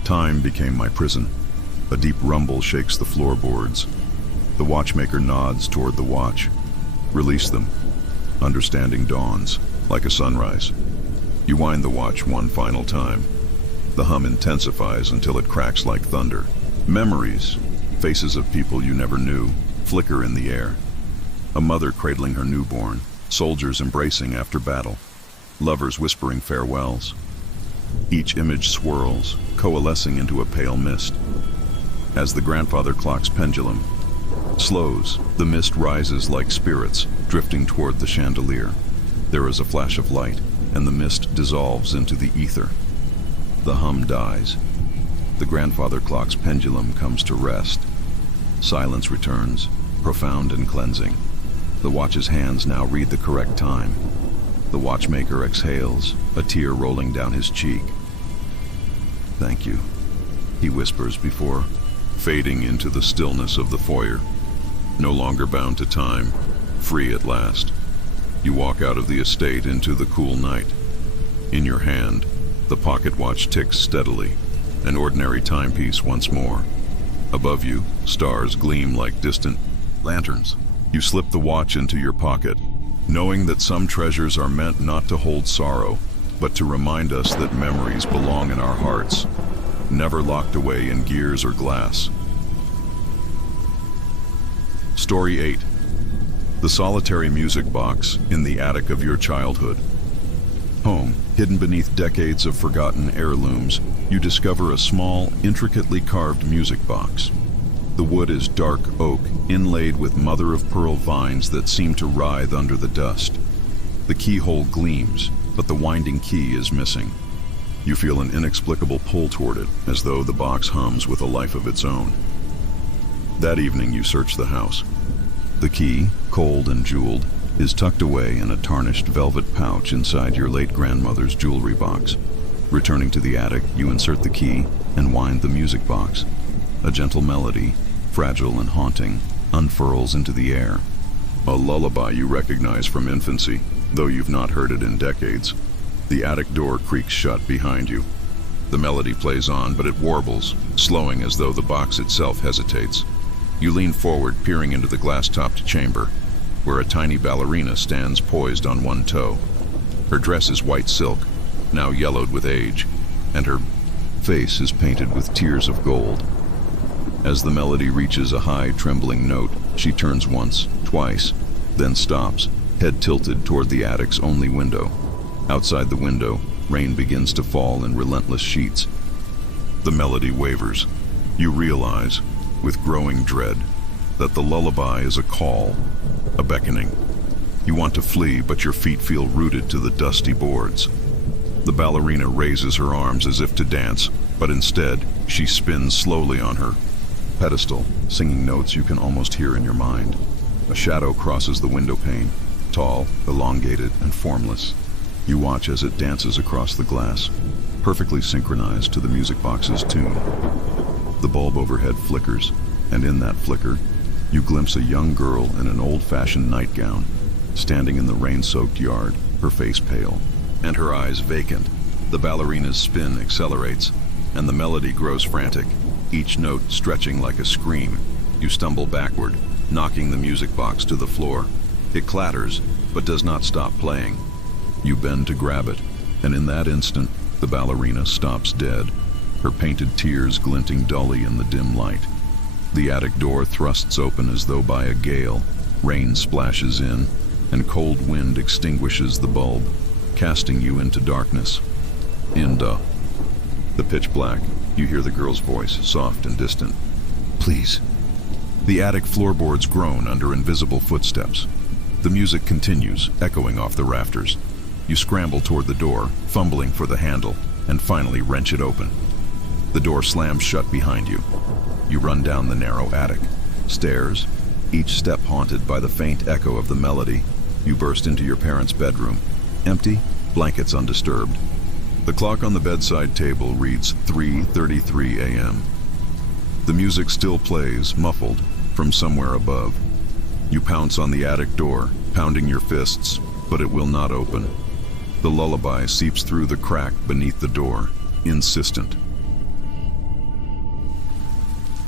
Time became my prison. A deep rumble shakes the floorboards. The watchmaker nods toward the watch. Release them. Understanding dawns, like a sunrise. You wind the watch one final time. The hum intensifies until it cracks like thunder. Memories, faces of people you never knew, flicker in the air. A mother cradling her newborn, soldiers embracing after battle, lovers whispering farewells. Each image swirls, coalescing into a pale mist. As the grandfather clock's pendulum slows, the mist rises like spirits, drifting toward the chandelier. There is a flash of light, and the mist dissolves into the ether. The hum dies. The grandfather clock's pendulum comes to rest. Silence returns, profound and cleansing. The watch's hands now read the correct time. The watchmaker exhales, a tear rolling down his cheek. "Thank you," he whispers before fading into the stillness of the foyer. No longer bound to time, free at last. You walk out of the estate into the cool night. In your hand, the pocket watch ticks steadily, an ordinary timepiece once more. Above you, stars gleam like distant lanterns. You slip the watch into your pocket, knowing that some treasures are meant not to hold sorrow, but to remind us that memories belong in our hearts, never locked away in gears or glass. Story 8. The solitary music box in the attic of your childhood. Home, hidden beneath decades of forgotten heirlooms, you discover a small, intricately carved music box. The wood is dark oak, inlaid with mother-of-pearl vines that seem to writhe under the dust. The keyhole gleams, but the winding key is missing. You feel an inexplicable pull toward it, as though the box hums with a life of its own. That evening you search the house. The key, cold and jeweled, is tucked away in a tarnished velvet pouch inside your late grandmother's jewelry box. Returning to the attic, you insert the key and wind the music box. A gentle melody, fragile and haunting, unfurls into the air. A lullaby you recognize from infancy, though you've not heard it in decades. The attic door creaks shut behind you. The melody plays on, but it warbles, slowing as though the box itself hesitates. You lean forward, peering into the glass-topped chamber, where a tiny ballerina stands poised on one toe. Her dress is white silk, now yellowed with age, and her face is painted with tears of gold. As the melody reaches a high, trembling note, she turns once, twice, then stops, head tilted toward the attic's only window. Outside the window, rain begins to fall in relentless sheets. The melody wavers. You realize, with growing dread, that the lullaby is a call, a beckoning. You want to flee, but your feet feel rooted to the dusty boards. The ballerina raises her arms as if to dance, but instead, she spins slowly on her pedestal, singing notes you can almost hear in your mind. A shadow crosses the window pane, tall, elongated, and formless. You watch as it dances across the glass, perfectly synchronized to the music box's tune. The bulb overhead flickers, and in that flicker, you glimpse a young girl in an old-fashioned nightgown, standing in the rain-soaked yard, her face pale, and her eyes vacant. The ballerina's spin accelerates, and the melody grows frantic, each note stretching like a scream. You stumble backward, knocking the music box to the floor. It clatters, but does not stop playing. You bend to grab it, and in that instant, the ballerina stops dead, her painted tears glinting dully in the dim light. The attic door thrusts open as though by a gale. Rain splashes in, and cold wind extinguishes the bulb, casting you into darkness. The pitch black, you hear the girl's voice, soft and distant. "Please." The attic floorboards groan under invisible footsteps. The music continues, echoing off the rafters. You scramble toward the door, fumbling for the handle, and finally wrench it open. The door slams shut behind you. You run down the narrow attic. Stairs, each step haunted by the faint echo of the melody. You burst into your parents' bedroom. Empty, blankets undisturbed. The clock on the bedside table reads 3:33 a.m. The music still plays, muffled, from somewhere above. You pounce on the attic door, pounding your fists, but it will not open. The lullaby seeps through the crack beneath the door, insistent.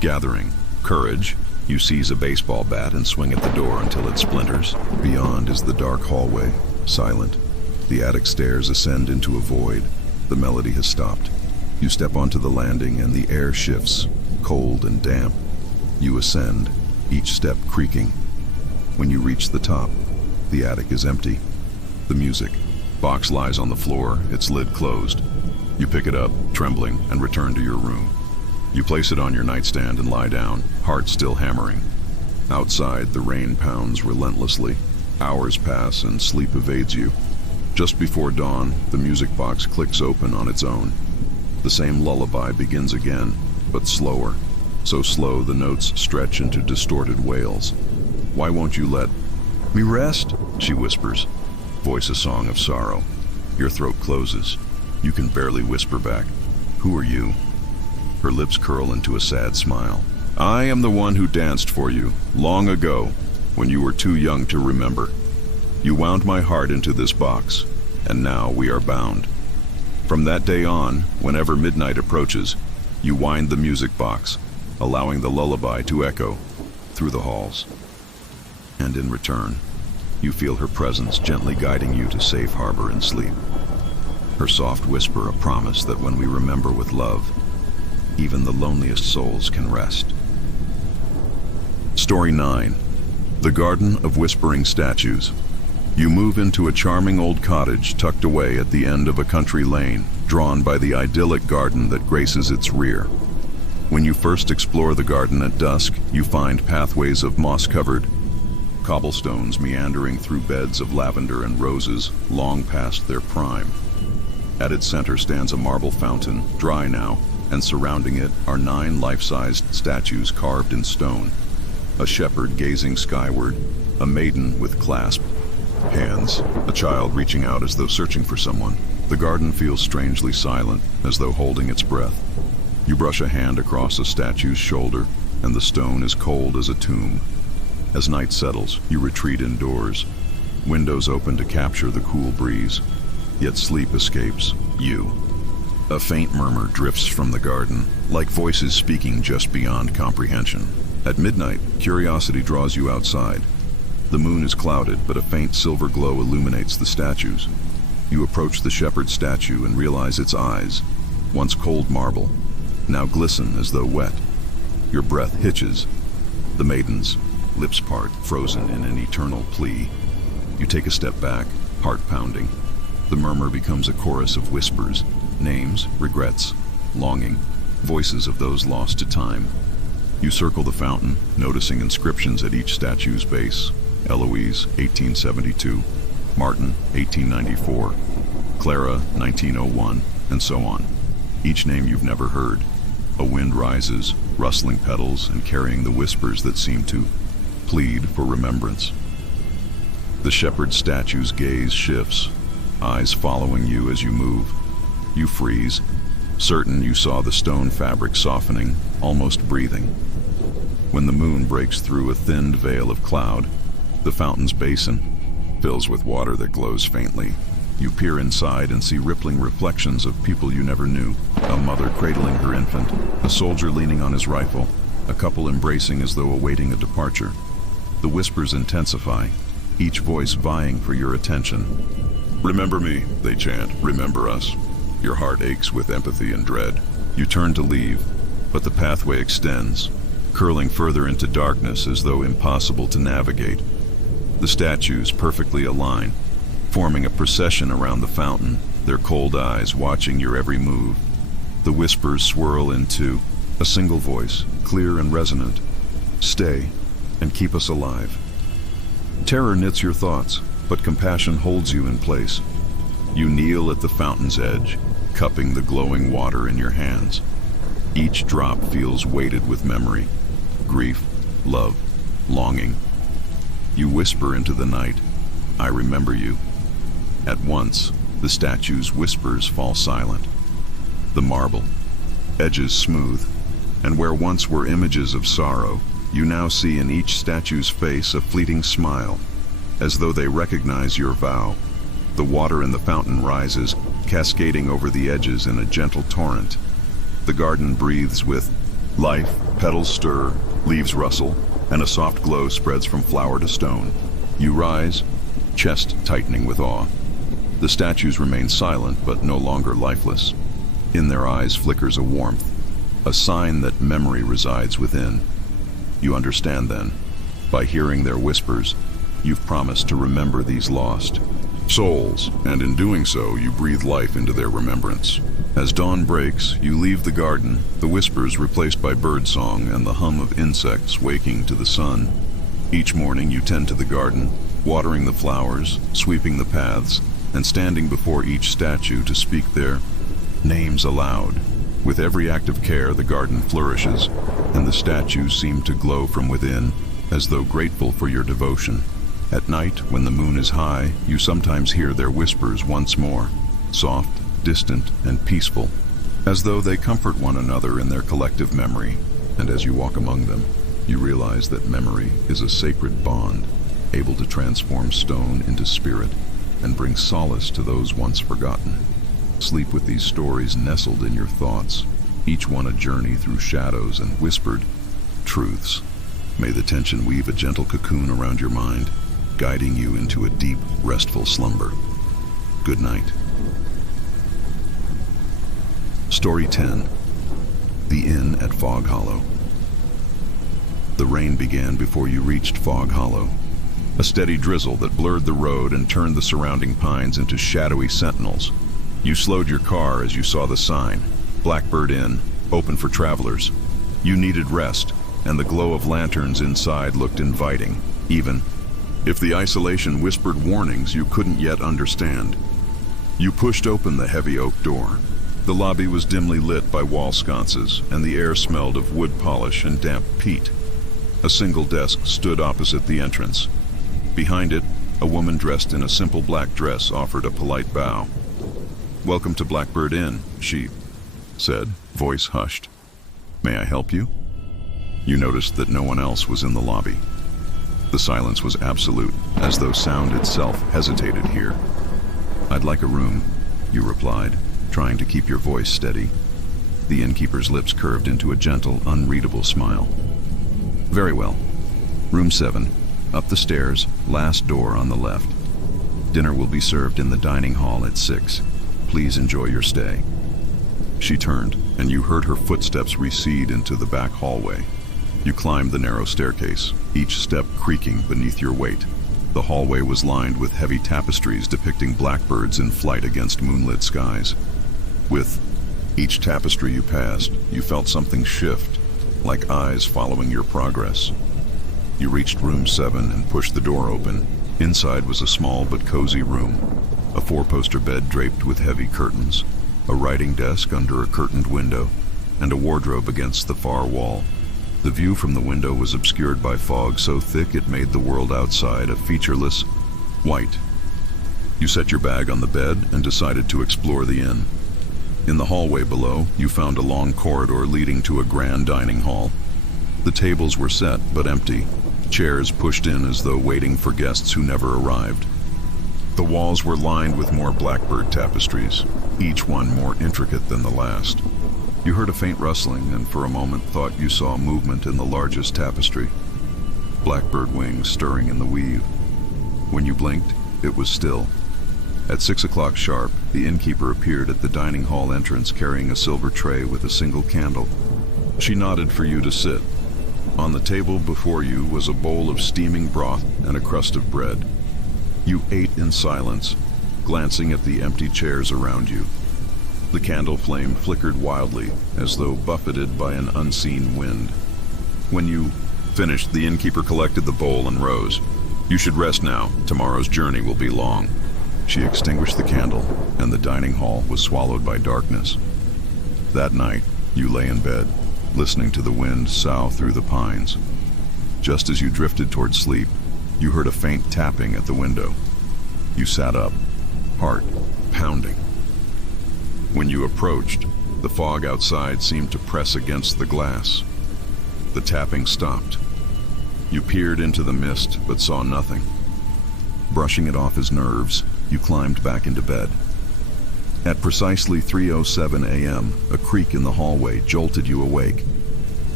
Gathering courage, you seize a baseball bat and swing at the door until it splinters. Beyond is the dark hallway, silent. The attic stairs ascend into a void. The melody has stopped. You step onto the landing and the air shifts, cold and damp. You ascend, each step creaking. When you reach the top, the attic is empty. The music box lies on the floor, its lid closed. You pick it up, trembling, and return to your room. You place it on your nightstand and lie down, heart still hammering. Outside, the rain pounds relentlessly. Hours pass and sleep evades you. Just before dawn, the music box clicks open on its own. The same lullaby begins again, but slower. So slow the notes stretch into distorted wails. "Why won't you let me rest?" she whispers. Voice a song of sorrow. Your throat closes. You can barely whisper back, "Who are you?" Her lips curl into a sad smile. "I am the one who danced for you, long ago, when you were too young to remember. You wound my heart into this box, and now we are bound. From that day on, whenever midnight approaches, you wind the music box, allowing the lullaby to echo through the halls. And in return, you feel her presence gently guiding you to safe harbor and sleep. Her soft whisper a promise that when we remember with love, even the loneliest souls can rest." Story 9. The Garden of Whispering Statues. You move into a charming old cottage tucked away at the end of a country lane, drawn by the idyllic garden that graces its rear. When you first explore the garden at dusk, you find pathways of moss-covered cobblestones meandering through beds of lavender and roses long past their prime. At its center stands a marble fountain, dry now, and surrounding it are 9 life-sized statues carved in stone. A shepherd gazing skyward, a maiden with clasped hands, a child reaching out as though searching for someone. The garden feels strangely silent, as though holding its breath. You brush a hand across a statue's shoulder, and the stone is cold as a tomb. As night settles, you retreat indoors. Windows open to capture the cool breeze, yet sleep escapes you. A faint murmur drifts from the garden, like voices speaking just beyond comprehension. At midnight, curiosity draws you outside. The moon is clouded, but a faint silver glow illuminates the statues. You approach the shepherd statue and realize its eyes, once cold marble, now glisten as though wet. Your breath hitches. The maiden's lips part, frozen in an eternal plea. You take a step back, heart pounding. The murmur becomes a chorus of whispers, names, regrets, longing, voices of those lost to time. You circle the fountain, noticing inscriptions at each statue's base. Eloise, 1872, Martin, 1894, Clara, 1901, and so on. Each name you've never heard. A wind rises, rustling petals and carrying the whispers that seem to plead for remembrance. The shepherd statue's gaze shifts, eyes following you as you move. You freeze, certain you saw the stone fabric softening, almost breathing. When the moon breaks through a thinned veil of cloud, the fountain's basin fills with water that glows faintly. You peer inside and see rippling reflections of people you never knew. A mother cradling her infant, a soldier leaning on his rifle, a couple embracing as though awaiting a departure. The whispers intensify, each voice vying for your attention. "Remember me," they chant, "remember us." Your heart aches with empathy and dread. You turn to leave, but the pathway extends, curling further into darkness as though impossible to navigate. The statues perfectly align, forming a procession around the fountain, their cold eyes watching your every move. The whispers swirl into a single voice, clear and resonant. "Stay and keep us alive." Terror knits your thoughts, but compassion holds you in place. You kneel at the fountain's edge, cupping the glowing water in your hands. Each drop feels weighted with memory, grief, love, longing. You whisper into the night, "I remember you." At once, the statue's whispers fall silent. The marble, edges smooth, and where once were images of sorrow, you now see in each statue's face a fleeting smile, as though they recognize your vow. The water in the fountain rises, cascading over the edges in a gentle torrent. The garden breathes with Life, petals stir, leaves rustle, and a soft glow spreads from flower to stone. You rise, chest tightening with awe. The statues remain silent, but no longer lifeless. In their eyes flickers a warmth, a sign that memory resides within. You understand then, by hearing their whispers, you've promised to remember these lost souls, and in doing so, you breathe life into their remembrance. As dawn breaks, you leave the garden, the whispers replaced by birdsong and the hum of insects waking to the sun. Each morning you tend to the garden, watering the flowers, sweeping the paths, and standing before each statue to speak their names aloud. With every act of care, the garden flourishes, and the statues seem to glow from within, as though grateful for your devotion. At night, when the moon is high, you sometimes hear their whispers once more, soft, distant, and peaceful, as though they comfort one another in their collective memory. And as you walk among them, you realize that memory is a sacred bond, able to transform stone into spirit and bring solace to those once forgotten. Sleep with these stories nestled in your thoughts, each one a journey through shadows and whispered truths. May the tension weave a gentle cocoon around your mind, guiding you into a deep, restful slumber. Good night. Story 10. The Inn at Fog Hollow. The rain began before you reached Fog Hollow. A steady drizzle that blurred the road and turned the surrounding pines into shadowy sentinels. You slowed your car as you saw the sign, Blackbird Inn, open for travelers. You needed rest, and the glow of lanterns inside looked inviting, even if the isolation whispered warnings you couldn't yet understand. You pushed open the heavy oak door. The lobby was dimly lit by wall sconces, and the air smelled of wood polish and damp peat. A single desk stood opposite the entrance. Behind it, a woman dressed in a simple black dress offered a polite bow. "Welcome to Blackbird Inn," she said, voice hushed. "May I help you?" You noticed that no one else was in the lobby. The silence was absolute, as though sound itself hesitated here. "I'd like a room," you replied, trying to keep your voice steady. The innkeeper's lips curved into a gentle, unreadable smile. "Very well. Room 7, up the stairs, last door on the left. Dinner will be served in the dining hall at 6. Please enjoy your stay." She turned, and you heard her footsteps recede into the back hallway. You climbed the narrow staircase, each step creaking beneath your weight. The hallway was lined with heavy tapestries depicting blackbirds in flight against moonlit skies. With each tapestry you passed, you felt something shift, like eyes following your progress. You reached room 7 and pushed the door open. Inside was a small but cozy room, a 4-poster bed draped with heavy curtains, a writing desk under a curtained window, and a wardrobe against the far wall. The view from the window was obscured by fog so thick it made the world outside a featureless white. You set your bag on the bed and decided to explore the inn. In the hallway below, you found a long corridor leading to a grand dining hall. The tables were set but empty, chairs pushed in as though waiting for guests who never arrived. The walls were lined with more blackbird tapestries, each one more intricate than the last. You heard a faint rustling and for a moment thought you saw movement in the largest tapestry, blackbird wings stirring in the weave. When you blinked, it was still. At 6 o'clock sharp, the innkeeper appeared at the dining hall entrance carrying a silver tray with a single candle. She nodded for you to sit. On the table before you was a bowl of steaming broth and a crust of bread. You ate in silence, glancing at the empty chairs around you. The candle flame flickered wildly, as though buffeted by an unseen wind. When you finished, the innkeeper collected the bowl and rose. "You should rest now. Tomorrow's journey will be long." She extinguished the candle, and the dining hall was swallowed by darkness. That night, you lay in bed, listening to the wind sough through the pines. Just as you drifted toward sleep, you heard a faint tapping at the window. You sat up, heart pounding. When you approached, the fog outside seemed to press against the glass. The tapping stopped. You peered into the mist, but saw nothing. Brushing it off his nerves, you climbed back into bed. At precisely 3:07 a.m., a creak in the hallway jolted you awake.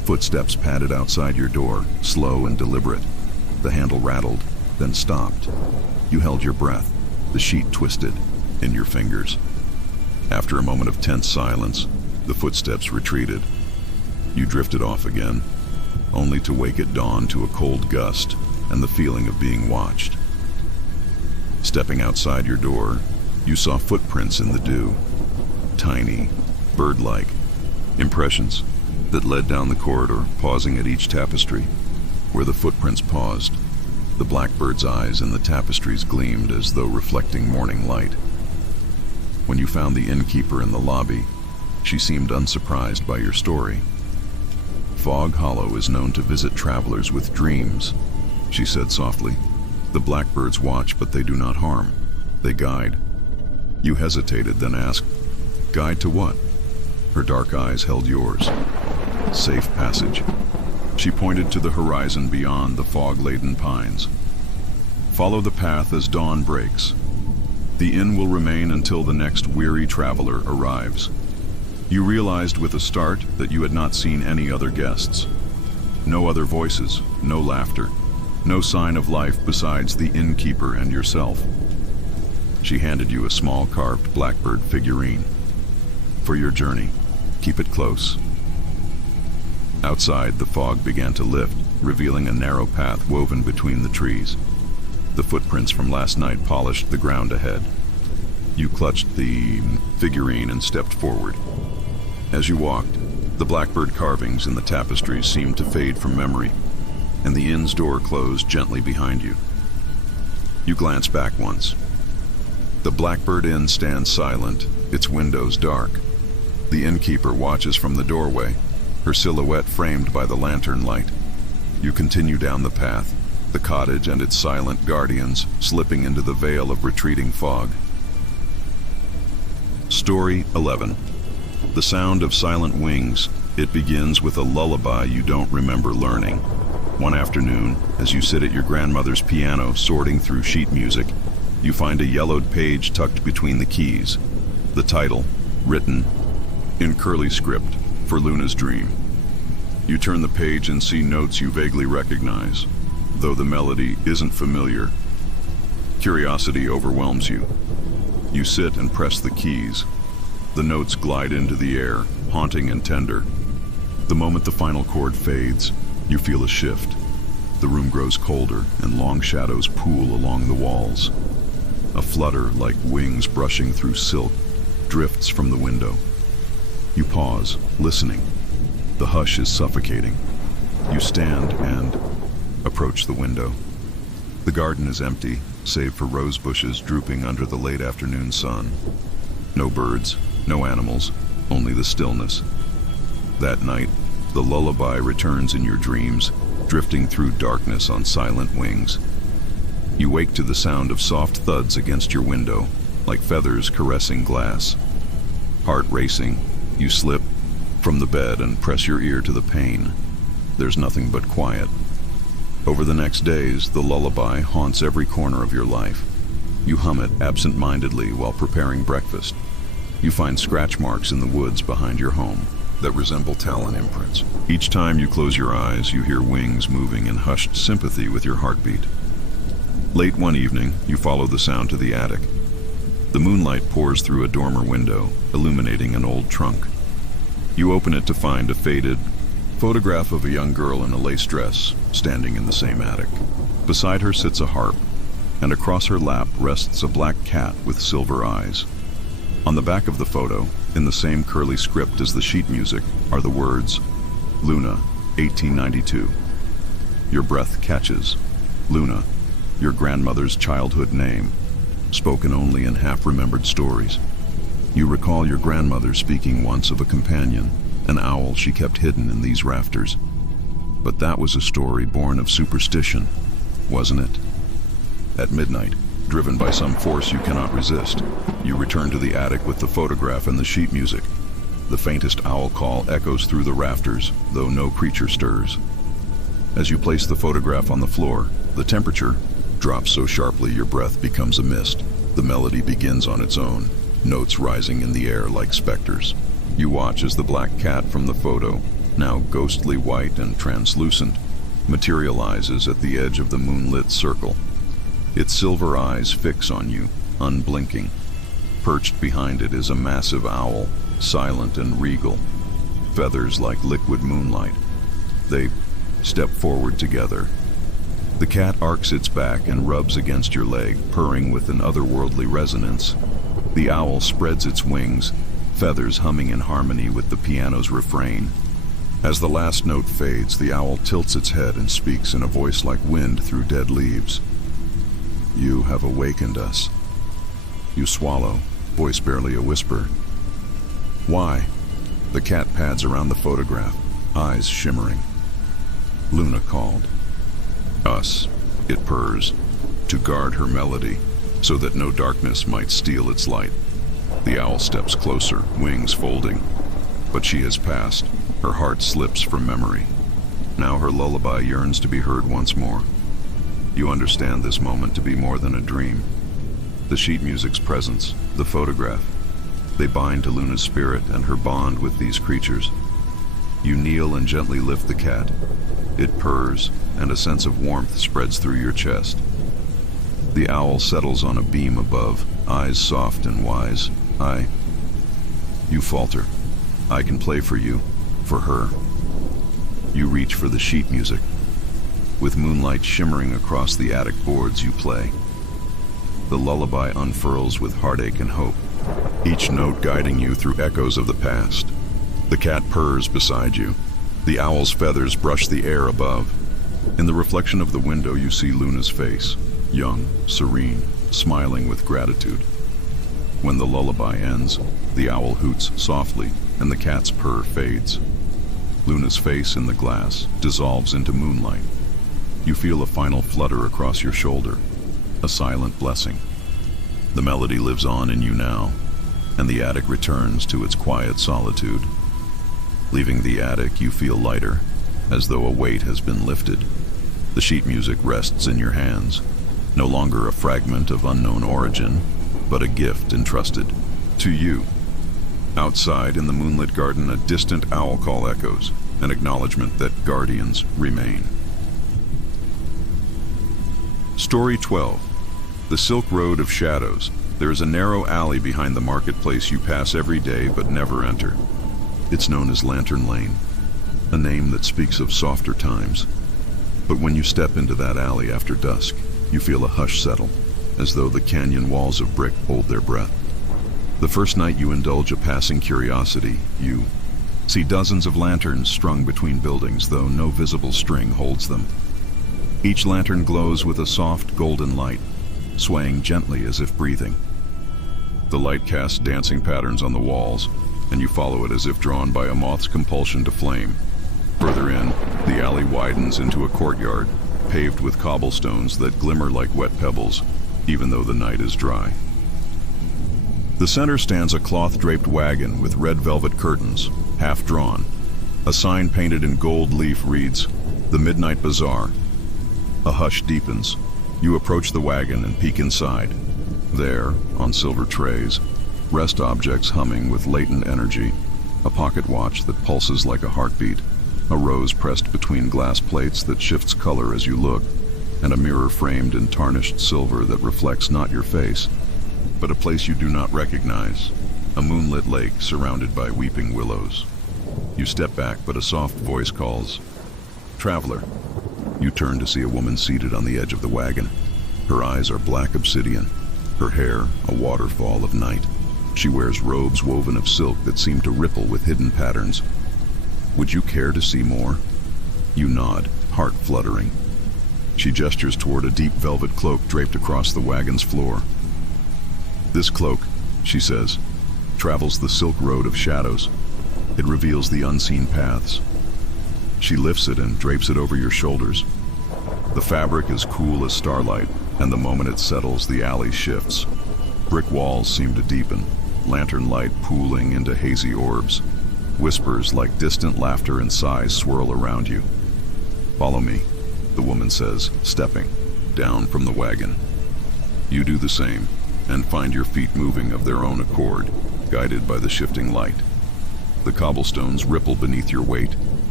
Footsteps padded outside your door, slow and deliberate. The handle rattled, then stopped. You held your breath, the sheet twisted in your fingers. After a moment of tense silence, the footsteps retreated. You drifted off again, only to wake at dawn to a cold gust and the feeling of being watched. Stepping outside your door, you saw footprints in the dew. Tiny, bird-like impressions that led down the corridor, pausing at each tapestry. Where the footprints paused, the blackbird's eyes in the tapestries gleamed as though reflecting morning light. When you found the innkeeper in the lobby, she seemed unsurprised by your story. Fog Hollow is known to visit travelers with dreams, she said softly. The blackbirds watch, but they do not harm. They guide. You hesitated, then asked, "Guide to what?" Her dark eyes held yours. "Safe passage." She pointed to the horizon beyond the fog-laden pines. "Follow the path as dawn breaks. The inn will remain until the next weary traveler arrives." You realized with a start that you had not seen any other guests. No other voices, no laughter, no sign of life besides the innkeeper and yourself. She handed you a small carved blackbird figurine. "For your journey, keep it close." Outside, the fog began to lift, revealing a narrow path woven between the trees. The footprints from last night polished the ground ahead. You clutched the figurine and stepped forward. As you walked, the blackbird carvings in the tapestries seemed to fade from memory, and the inn's door closed gently behind you. You glanced back once. The Blackbird Inn stands silent, its windows dark. The innkeeper watches from the doorway, her silhouette framed by the lantern light. You continue down the path, the cottage and its silent guardians slipping into the veil of retreating fog. Story 11. The Sound of Silent Wings. It begins with a lullaby you don't remember learning. One afternoon, as you sit at your grandmother's piano sorting through sheet music, you find a yellowed page tucked between the keys. The title, written in curly script, for Luna's dream. You turn the page and see notes you vaguely recognize, though the melody isn't familiar. Curiosity overwhelms you. You sit and press the keys. The notes glide into the air, haunting and tender. The moment the final chord fades, you feel a shift. The room grows colder, and long shadows pool along the walls. A flutter like wings brushing through silk drifts from the window. You pause, listening. The hush is suffocating. You stand and approach the window. The garden is empty, save for rose bushes drooping under the late afternoon sun. No birds, no animals, only the stillness. That night, the lullaby returns in your dreams, drifting through darkness on silent wings. You wake to the sound of soft thuds against your window, like feathers caressing glass. Heart racing, you slip from the bed and press your ear to the pane. There's nothing but quiet. Over the next days, the lullaby haunts every corner of your life. You hum it absent-mindedly while preparing breakfast. You find scratch marks in the woods behind your home that resemble talon imprints. Each time you close your eyes, you hear wings moving in hushed sympathy with your heartbeat. Late one evening, you follow the sound to the attic. The moonlight pours through a dormer window, illuminating an old trunk. You open it to find a faded photograph of a young girl in a lace dress, standing in the same attic. Beside her sits a harp, and across her lap rests a black cat with silver eyes. On the back of the photo, in the same curly script as the sheet music, are the words, Luna, 1892. Your breath catches. Luna, your grandmother's childhood name, spoken only in half-remembered stories. You recall your grandmother speaking once of a companion, an owl she kept hidden in these rafters. But that was a story born of superstition, wasn't it? At midnight, driven by some force you cannot resist, you return to the attic with the photograph and the sheet music. The faintest owl call echoes through the rafters, though no creature stirs. As you place the photograph on the floor, the temperature drops so sharply your breath becomes a mist. The melody begins on its own, notes rising in the air like specters. You watch as the black cat from the photo now ghostly white and translucent, materializes at the edge of the moonlit circle. Its silver eyes fix on you, unblinking. Perched behind it is a massive owl, silent and regal, feathers like liquid moonlight. They step forward together. The cat arcs its back and rubs against your leg, purring with an otherworldly resonance. The owl spreads its wings, feathers humming in harmony with the piano's refrain. As the last note fades, the owl tilts its head and speaks in a voice like wind through dead leaves. You have awakened us. You swallow, voice barely a whisper. Why? The cat pads around the photograph, eyes shimmering. Luna called. Us, it purrs, to guard her melody, so that no darkness might steal its light. The owl steps closer, wings folding. But she has passed. Her heart slips from memory. Now her lullaby yearns to be heard once more. You understand this moment to be more than a dream. The sheet music's presence, the photograph, they bind to Luna's spirit and her bond with these creatures. You kneel and gently lift the cat. It purrs, and a sense of warmth spreads through your chest. The owl settles on a beam above, eyes soft and wise. You falter. I can play for you, for her. You reach for the sheet music. With moonlight shimmering across the attic boards, you play. The lullaby unfurls with heartache and hope, each note guiding you through echoes of the past. The cat purrs beside you. The owl's feathers brush the air above. In the reflection of the window, you see Luna's face, young, serene, smiling with gratitude. When the lullaby ends, the owl hoots softly, and the cat's purr fades. Luna's face in the glass dissolves into moonlight. You feel a final flutter across your shoulder, a silent blessing. The melody lives on in you now, and the attic returns to its quiet solitude. Leaving the attic, you feel lighter, as though a weight has been lifted. The sheet music rests in your hands, no longer a fragment of unknown origin, but a gift entrusted to you. Outside in the moonlit garden, a distant owl call echoes, an acknowledgement that guardians remain. Story 12. The Silk Road of Shadows. There is a narrow alley behind the marketplace you pass every day but never enter. It's known as Lantern Lane, a name that speaks of softer times. But when you step into that alley after dusk, you feel a hush settle, as though the canyon walls of brick hold their breath. The first night you indulge a passing curiosity, you see dozens of lanterns strung between buildings, though no visible string holds them. Each lantern glows with a soft golden light, swaying gently as if breathing. The light casts dancing patterns on the walls, and you follow it as if drawn by a moth's compulsion to flame. Further in, the alley widens into a courtyard, paved with cobblestones that glimmer like wet pebbles, even though the night is dry. The center stands a cloth-draped wagon with red velvet curtains, half drawn. A sign painted in gold leaf reads, "The Midnight Bazaar." A hush deepens. You approach the wagon and peek inside. There, on silver trays, rest objects humming with latent energy, a pocket watch that pulses like a heartbeat, a rose pressed between glass plates that shifts color as you look, and a mirror framed in tarnished silver that reflects not your face, but a place you do not recognize, a moonlit lake surrounded by weeping willows. You step back, but a soft voice calls, "Traveler." You turn to see a woman seated on the edge of the wagon. Her eyes are black obsidian, her hair a waterfall of night. She wears robes woven of silk that seem to ripple with hidden patterns. Would you care to see more? You nod, heart fluttering. She gestures toward a deep velvet cloak draped across the wagon's floor. "This cloak," she says, "travels the Silk Road of Shadows. It reveals the unseen paths." She lifts it and drapes it over your shoulders. The fabric is cool as starlight, and the moment it settles, the alley shifts. Brick walls seem to deepen, lantern light pooling into hazy orbs. Whispers like distant laughter and sighs swirl around you. "Follow me," the woman says, stepping down from the wagon. You do the same, and find your feet moving of their own accord, guided by the shifting light. The cobblestones ripple beneath your weight,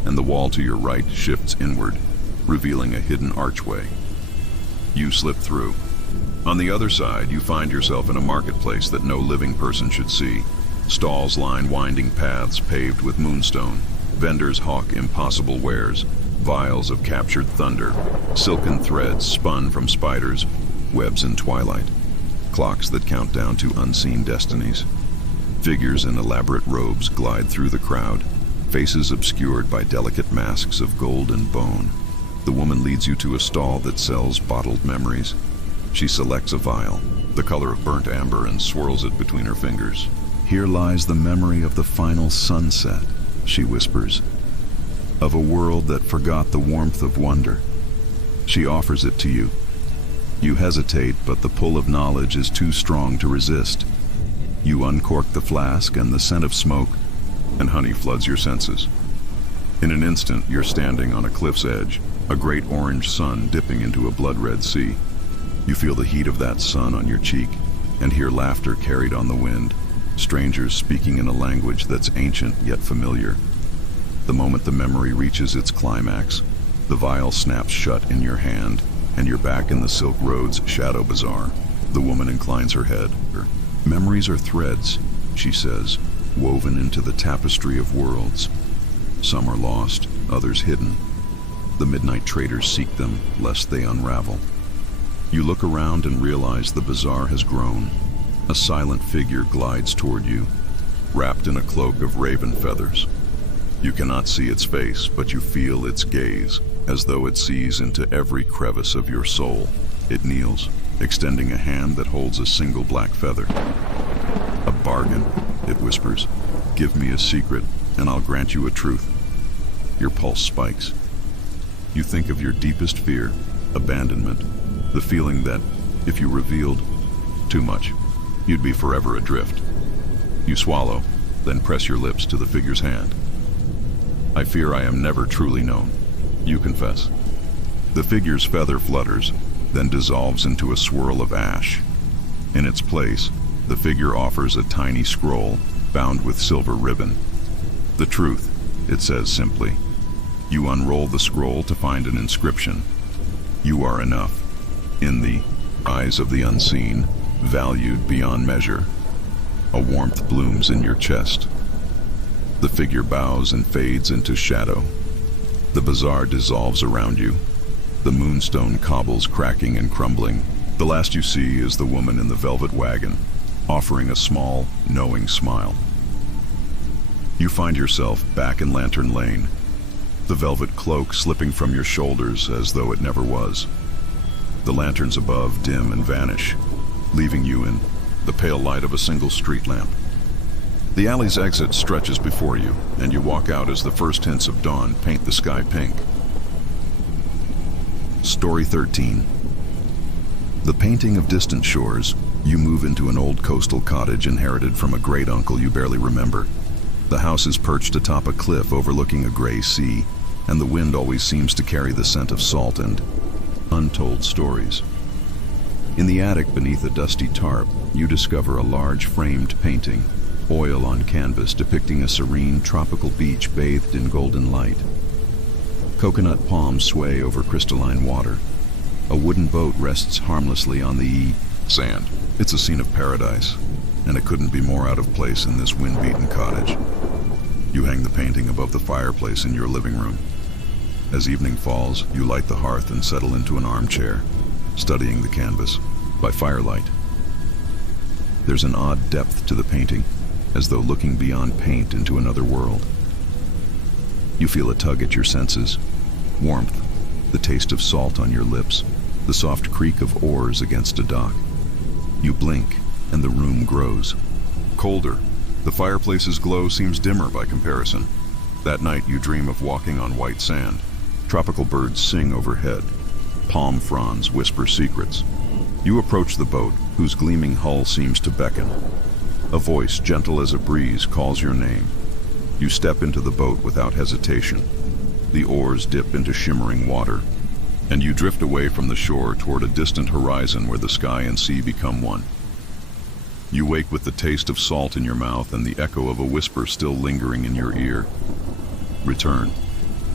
and the wall to your right shifts inward, revealing a hidden archway. You slip through. On the other side, you find yourself in a marketplace that no living person should see. Stalls line winding paths paved with moonstone. Vendors hawk impossible wares, vials of captured thunder, silken threads spun from spiders, webs in twilight, clocks that count down to unseen destinies. Figures in elaborate robes glide through the crowd, faces obscured by delicate masks of gold and bone. The woman leads you to a stall that sells bottled memories. She selects a vial, the color of burnt amber, and swirls it between her fingers. "Here lies the memory of the final sunset," she whispers, "of a world that forgot the warmth of wonder." She offers it to you. You hesitate, but the pull of knowledge is too strong to resist. You uncork the flask, and the scent of smoke and honey floods your senses. In an instant, you're standing on a cliff's edge, a great orange sun dipping into a blood-red sea. You feel the heat of that sun on your cheek and hear laughter carried on the wind, strangers speaking in a language that's ancient yet familiar. The moment the memory reaches its climax, the vial snaps shut in your hand, and you're back in the Silk Road's shadow bazaar. The woman inclines her head. "Memories are threads," she says, "woven into the tapestry of worlds. Some are lost, others hidden. The midnight traders seek them, lest they unravel." You look around and realize the bazaar has grown. A silent figure glides toward you, wrapped in a cloak of raven feathers. You cannot see its face, but you feel its gaze, as though it sees into every crevice of your soul. It kneels, extending a hand that holds a single black feather. "A bargain," it whispers. "Give me a secret, and I'll grant you a truth." Your pulse spikes. You think of your deepest fear, abandonment, the feeling that, if you revealed too much, you'd be forever adrift. You swallow, then press your lips to the figure's hand. "I fear I am never truly known," you confess. The figure's feather flutters, then dissolves into a swirl of ash. In its place, the figure offers a tiny scroll bound with silver ribbon. "The truth," it says simply. You unroll the scroll to find an inscription. "You are enough. In the eyes of the unseen, valued beyond measure." A warmth blooms in your chest. The figure bows and fades into shadow. The bazaar dissolves around you. The moonstone cobbles cracking and crumbling. The last you see is the woman in the velvet wagon, offering a small, knowing smile. You find yourself back in Lantern Lane, the velvet cloak slipping from your shoulders as though it never was. The lanterns above dim and vanish, leaving you in the pale light of a single street lamp. The alley's exit stretches before you, and you walk out as the first hints of dawn paint the sky pink. Story 13. The painting of distant shores. You move into an old coastal cottage inherited from a great uncle you barely remember. The house is perched atop a cliff overlooking a gray sea, and the wind always seems to carry the scent of salt and untold stories. In the attic beneath a dusty tarp, you discover a large framed painting, oil on canvas depicting a serene tropical beach bathed in golden light. Coconut palms sway over crystalline water. A wooden boat rests harmlessly on the sand. It's a scene of paradise, and it couldn't be more out of place in this wind-beaten cottage. You hang the painting above the fireplace in your living room. As evening falls, you light the hearth and settle into an armchair, studying the canvas by firelight. There's an odd depth to the painting, as though looking beyond paint into another world. You feel a tug at your senses, warmth, the taste of salt on your lips, the soft creak of oars against a dock. You blink, and the room grows. Colder. The fireplace's glow seems dimmer by comparison. That night you dream of walking on white sand. Tropical birds sing overhead. Palm fronds whisper secrets. You approach the boat, whose gleaming hull seems to beckon. A voice, gentle as a breeze, calls your name. You step into the boat without hesitation. The oars dip into shimmering water, and you drift away from the shore toward a distant horizon where the sky and sea become one. You wake with the taste of salt in your mouth and the echo of a whisper still lingering in your ear. Return.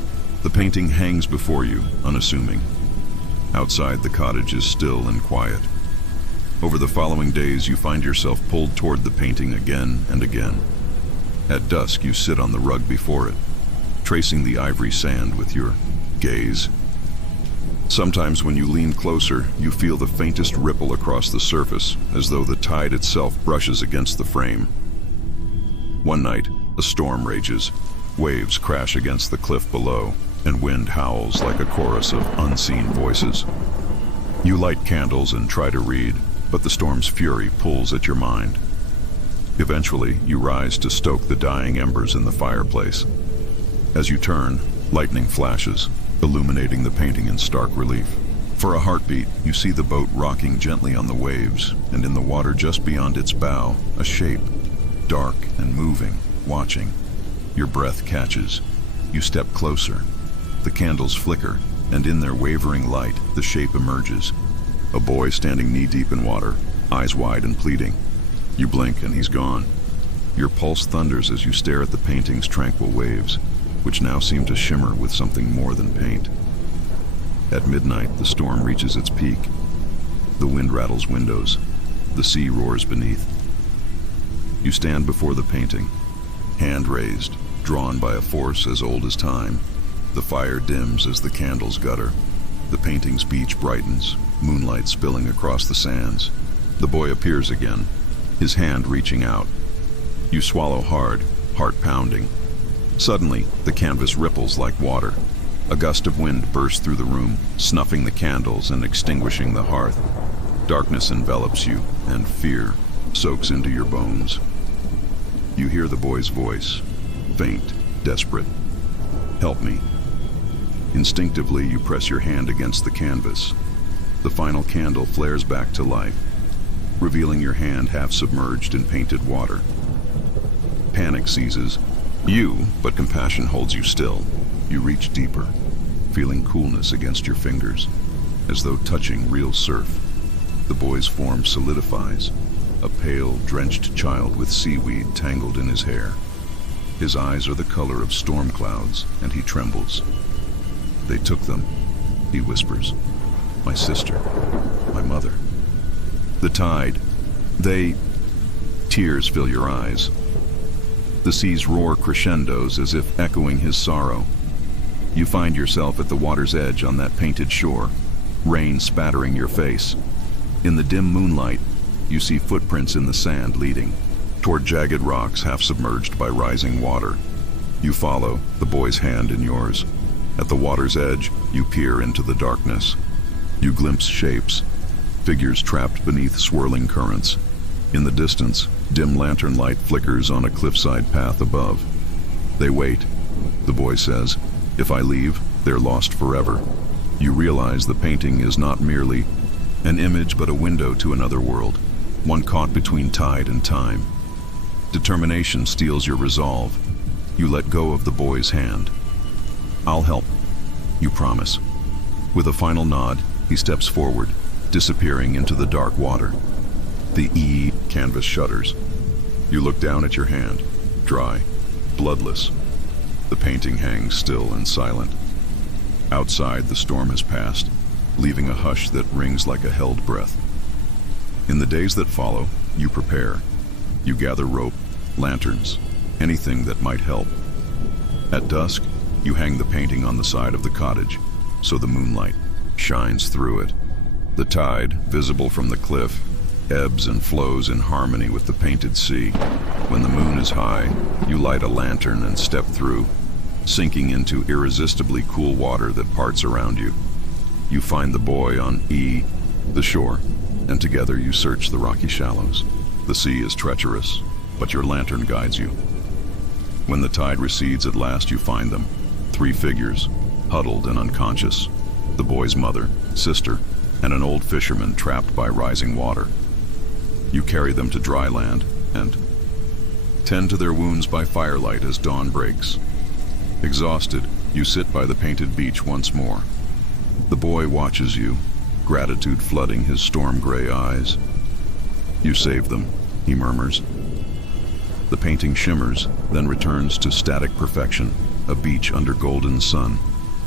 The painting hangs before you, unassuming. Outside, the cottage is still and quiet. Over the following days, you find yourself pulled toward the painting again and again. At dusk, you sit on the rug before it, tracing the ivory sand with your gaze. Sometimes when you lean closer, you feel the faintest ripple across the surface, as though the tide itself brushes against the frame. One night, a storm rages. Waves crash against the cliff below, and wind howls like a chorus of unseen voices. You light candles and try to read, but the storm's fury pulls at your mind. Eventually, you rise to stoke the dying embers in the fireplace. As you turn, lightning flashes, illuminating the painting in stark relief. For a heartbeat, you see the boat rocking gently on the waves, and in the water just beyond its bow, a shape, dark and moving, watching. Your breath catches. You step closer. The candles flicker, and in their wavering light, the shape emerges. A boy standing knee-deep in water, eyes wide and pleading. You blink and he's gone. Your pulse thunders as you stare at the painting's tranquil waves, which now seem to shimmer with something more than paint. At midnight, the storm reaches its peak. The wind rattles windows. The sea roars beneath. You stand before the painting, hand raised, drawn by a force as old as time. The fire dims as the candles gutter. The painting's beach brightens, moonlight spilling across the sands. The boy appears again, his hand reaching out. You swallow hard, heart pounding. Suddenly, the canvas ripples like water. A gust of wind bursts through the room, snuffing the candles and extinguishing the hearth. Darkness envelops you, and fear soaks into your bones. You hear the boy's voice, faint, desperate. "Help me." Instinctively, you press your hand against the canvas. The final candle flares back to life, revealing your hand half submerged in painted water. Panic seizes you, but compassion holds you still. You reach deeper, feeling coolness against your fingers, as though touching real surf. The boy's form solidifies, a pale, drenched child with seaweed tangled in his hair. His eyes are the color of storm clouds, and he trembles. "They took them," he whispers. "My sister, my mother." The tide, they... Tears fill your eyes. The seas roar crescendos as if echoing his sorrow. You find yourself at the water's edge on that painted shore, rain spattering your face. In the dim moonlight, you see footprints in the sand leading toward jagged rocks half submerged by rising water. You follow, the boy's hand in yours. At the water's edge, you peer into the darkness. You glimpse shapes, figures trapped beneath swirling currents. In the distance, dim lantern light flickers on a cliffside path above. "They wait," the boy says. "If I leave, they're lost forever." You realize the painting is not merely an image but a window to another world, one caught between tide and time. Determination steals your resolve. You let go of the boy's hand. "I'll help," you promise. With a final nod, he steps forward, disappearing into the dark water. The canvas shudders. You look down at your hand, dry, bloodless. The painting hangs still and silent. Outside, the storm has passed, leaving a hush that rings like a held breath. In the days that follow, you prepare. You gather rope, lanterns, anything that might help. At dusk, you hang the painting on the side of the cottage, so the moonlight shines through it. The tide, visible from the cliff, ebbs and flows in harmony with the painted sea. When the moon is high, you light a lantern and step through, sinking into irresistibly cool water that parts around you. You find the boy on the shore, and together you search the rocky shallows. The sea is treacherous, but your lantern guides you. When the tide recedes at last, you find them, 3 figures, huddled and unconscious. The boy's mother, sister, and an old fisherman trapped by rising water. You carry them to dry land and tend to their wounds by firelight as dawn breaks. Exhausted, you sit by the painted beach once more. The boy watches you, gratitude flooding his storm-gray eyes. "You saved them," he murmurs. The painting shimmers, then returns to static perfection, a beach under golden sun.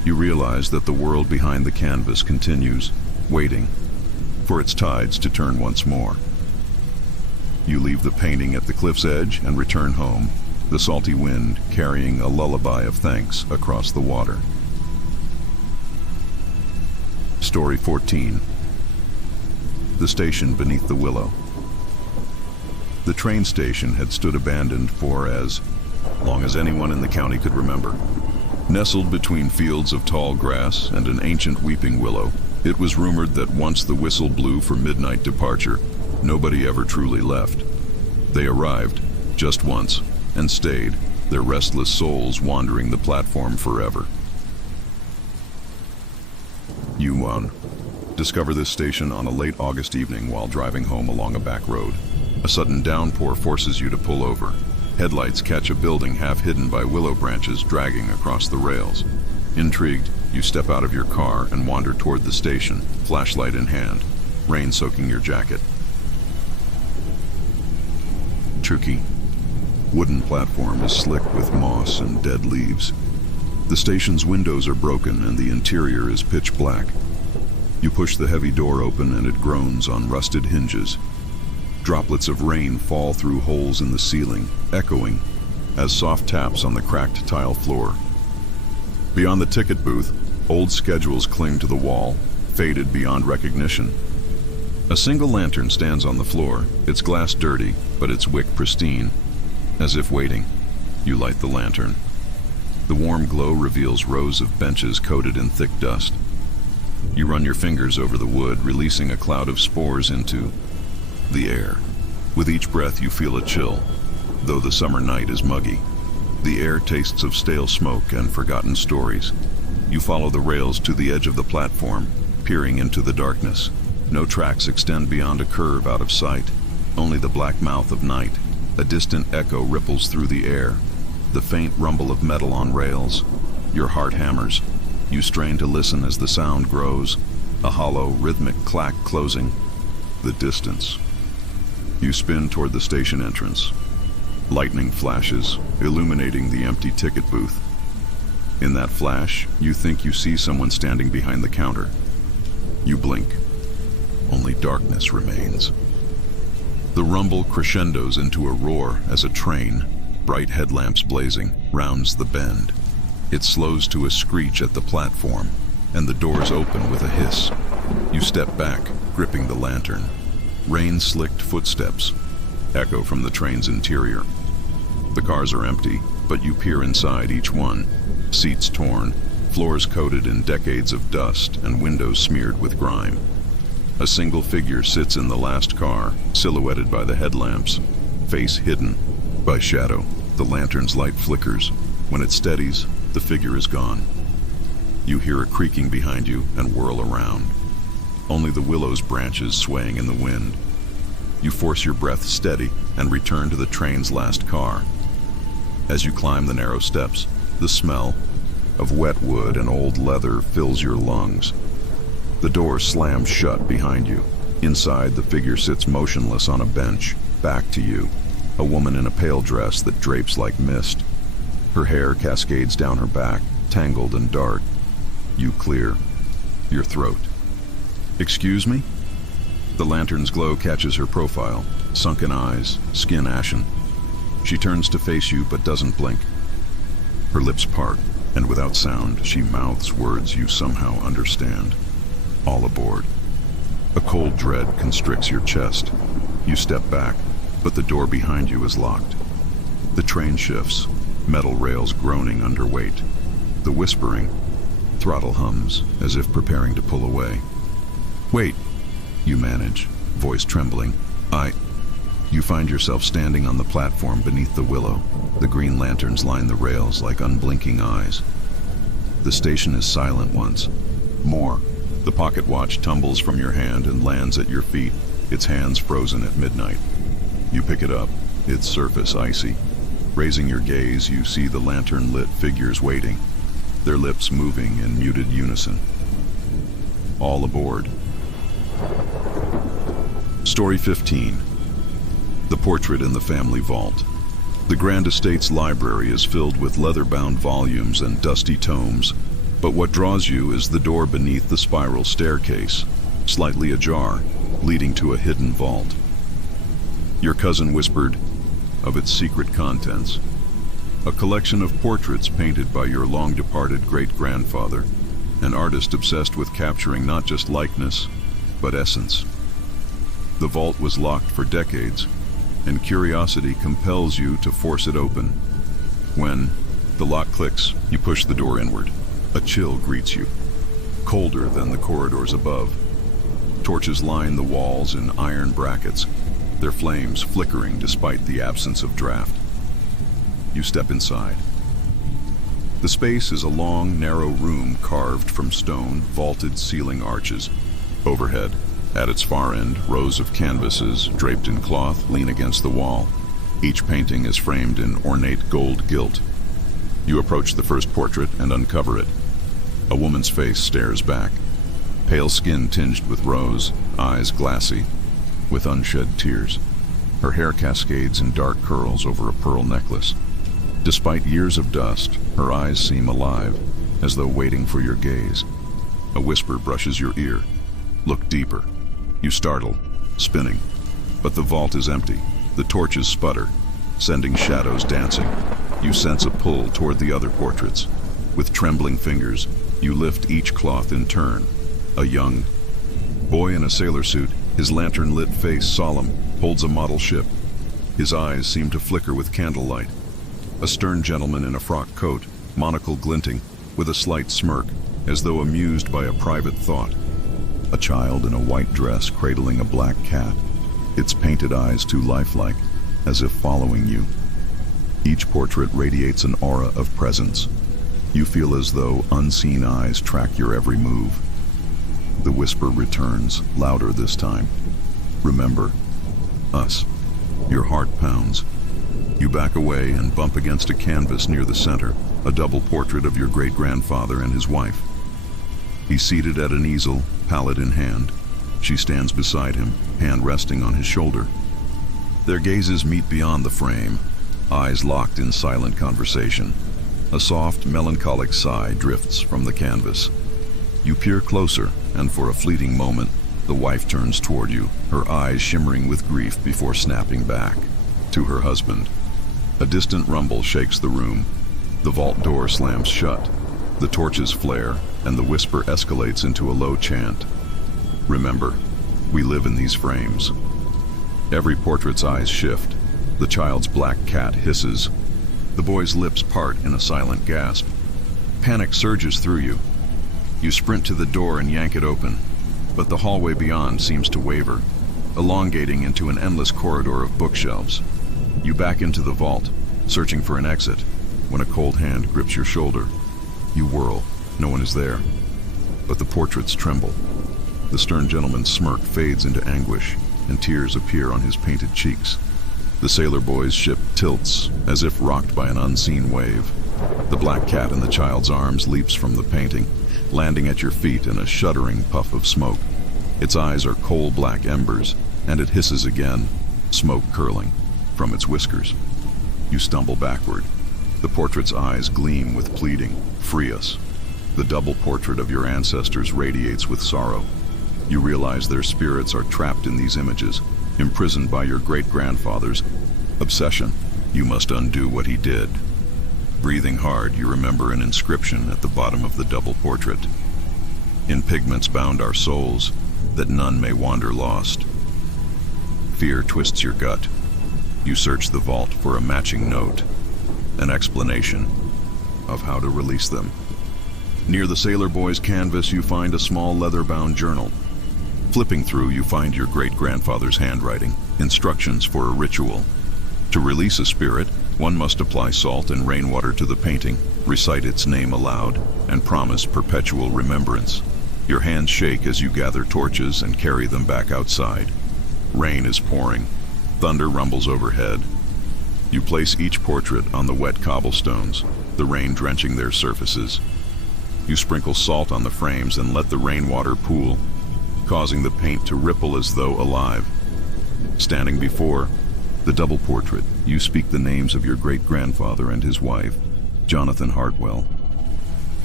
You realize that the world behind the canvas continues, waiting for its tides to turn once more. You leave the painting at the cliff's edge and return home, the salty wind carrying a lullaby of thanks across the water. Story 14. The station beneath the willow. The train station had stood abandoned for as long as anyone in the county could remember. Nestled between fields of tall grass and an ancient weeping willow, it was rumored that once the whistle blew for midnight departure, nobody ever truly left. They arrived, just once, and stayed, their restless souls wandering the platform forever. You discover this station on a late August evening while driving home along a back road. A sudden downpour forces you to pull over. Headlights catch a building half hidden by willow branches dragging across the rails. Intrigued, you step out of your car and wander toward the station, flashlight in hand, rain soaking your jacket. Tricky. Wooden platform is slick with moss and dead leaves. The station's windows are broken and the interior is pitch black. You push the heavy door open and it groans on rusted hinges. Droplets of rain fall through holes in the ceiling, echoing as soft taps on the cracked tile floor. Beyond the ticket booth, old schedules cling to the wall, faded beyond recognition. A single lantern stands on the floor, its glass dirty, but its wick pristine. As if waiting, you light the lantern. The warm glow reveals rows of benches coated in thick dust. You run your fingers over the wood, releasing a cloud of spores into the air. With each breath you feel a chill, though the summer night is muggy. The air tastes of stale smoke and forgotten stories. You follow the rails to the edge of the platform, peering into the darkness. No tracks extend beyond a curve out of sight, only the black mouth of night. A distant echo ripples through the air, the faint rumble of metal on rails. Your heart hammers. You strain to listen as the sound grows, a hollow, rhythmic clack closing. The distance. You spin toward the station entrance. Lightning flashes, illuminating the empty ticket booth. In that flash, you think you see someone standing behind the counter. You blink. Only darkness remains. The rumble crescendos into a roar as a train, bright headlamps blazing, rounds the bend. It slows to a screech at the platform, and the doors open with a hiss. You step back, gripping the lantern. Rain-slicked footsteps echo from the train's interior. The cars are empty, but you peer inside each one. Seats torn, floors coated in decades of dust, and windows smeared with grime. A single figure sits in the last car, silhouetted by the headlamps, face hidden by shadow. The lantern's light flickers. When it steadies, the figure is gone. You hear a creaking behind you and whirl around. Only the willow's branches swaying in the wind. You force your breath steady and return to the train's last car. As you climb the narrow steps, the smell of wet wood and old leather fills your lungs. The door slams shut behind you. Inside, the figure sits motionless on a bench, back to you, a woman in a pale dress that drapes like mist. Her hair cascades down her back, tangled and dark. You clear your throat. "Excuse me?" The lantern's glow catches her profile, sunken eyes, skin ashen. She turns to face you but doesn't blink. Her lips part, and without sound, she mouths words you somehow understand. All aboard. A cold dread constricts your chest. You step back, but the door behind you is locked. The train shifts, metal rails groaning under weight. The whispering, throttle hums, as if preparing to pull away. "Wait," you manage, voice trembling. You find yourself standing on the platform beneath the willow. The green lanterns line the rails like unblinking eyes. The station is silent once. More. The pocket watch tumbles from your hand and lands at your feet, its hands frozen at midnight. You pick it up, its surface icy. Raising your gaze, you see the lantern-lit figures waiting, their lips moving in muted unison. All aboard. Story 15. The Portrait in the Family Vault. The Grand Estate's library is filled with leather-bound volumes and dusty tomes, But what draws you is the door beneath the spiral staircase, slightly ajar, leading to a hidden vault. Your cousin whispered of its secret contents, a collection of portraits painted by your long-departed great-grandfather, an artist obsessed with capturing not just likeness, but essence. The vault was locked for decades, and curiosity compels you to force it open. When the lock clicks, you push the door inward. A chill greets you, colder than the corridors above. Torches line the walls in iron brackets, their flames flickering despite the absence of draft. You step inside. The space is a long, narrow room carved from stone, vaulted ceiling arches. Overhead, at its far end, rows of canvases draped in cloth lean against the wall. Each painting is framed in ornate gold gilt. You approach the first portrait and uncover it. A woman's face stares back, pale skin tinged with rose, eyes glassy, with unshed tears. Her hair cascades in dark curls over a pearl necklace. Despite years of dust, her eyes seem alive, as though waiting for your gaze. A whisper brushes your ear. Look deeper. You startle, spinning. But the vault is empty. The torches sputter, sending shadows dancing. You sense a pull toward the other portraits. With trembling fingers, you lift each cloth in turn. A young boy in a sailor suit, his lantern-lit face solemn, holds a model ship. His eyes seem to flicker with candlelight. A stern gentleman in a frock coat, monocle glinting, with a slight smirk, as though amused by a private thought. A child in a white dress cradling a black cat, its painted eyes too lifelike, as if following you. Each portrait radiates an aura of presence. You feel as though unseen eyes track your every move. The whisper returns, louder this time. Remember, us. Your heart pounds. You back away and bump against a canvas near the center, a double portrait of your great-grandfather and his wife. He's seated at an easel, palette in hand. She stands beside him, hand resting on his shoulder. Their gazes meet beyond the frame, eyes locked in silent conversation. A soft, melancholic sigh drifts from the canvas. You peer closer, and for a fleeting moment, the wife turns toward you, her eyes shimmering with grief before snapping back to her husband. A distant rumble shakes the room. The vault door slams shut. The torches flare, and the whisper escalates into a low chant. Remember, we live in these frames. Every portrait's eyes shift. The child's black cat hisses. The boy's lips part in a silent gasp. Panic surges through you. You sprint to the door and yank it open, but the hallway beyond seems to waver, elongating into an endless corridor of bookshelves. You back into the vault, searching for an exit, when a cold hand grips your shoulder. You whirl. No one is there. But the portraits tremble. The stern gentleman's smirk fades into anguish, and tears appear on his painted cheeks. The sailor boy's ship tilts, as if rocked by an unseen wave. The black cat in the child's arms leaps from the painting, landing at your feet in a shuddering puff of smoke. Its eyes are coal-black embers, and it hisses again, smoke curling from its whiskers. You stumble backward. The portrait's eyes gleam with pleading. Free us. The double portrait of your ancestors radiates with sorrow. You realize their spirits are trapped in these images, imprisoned by your great-grandfather's obsession. You must undo what he did. Breathing hard, you remember an inscription at the bottom of the double portrait. In pigments bound our souls, that none may wander lost. Fear twists your gut. You search the vault for a matching note, an explanation of how to release them. Near the sailor boy's canvas, you find a small leather-bound journal. Flipping through, you find your great-grandfather's handwriting, instructions for a ritual. To release a spirit, one must apply salt and rainwater to the painting, recite its name aloud, and promise perpetual remembrance. Your hands shake as you gather torches and carry them back outside. Rain is pouring. Thunder rumbles overhead. You place each portrait on the wet cobblestones, the rain drenching their surfaces. You sprinkle salt on the frames and let the rainwater pool, causing the paint to ripple as though alive. Standing before the double portrait, you speak the names of your great-grandfather and his wife, Jonathan Hartwell.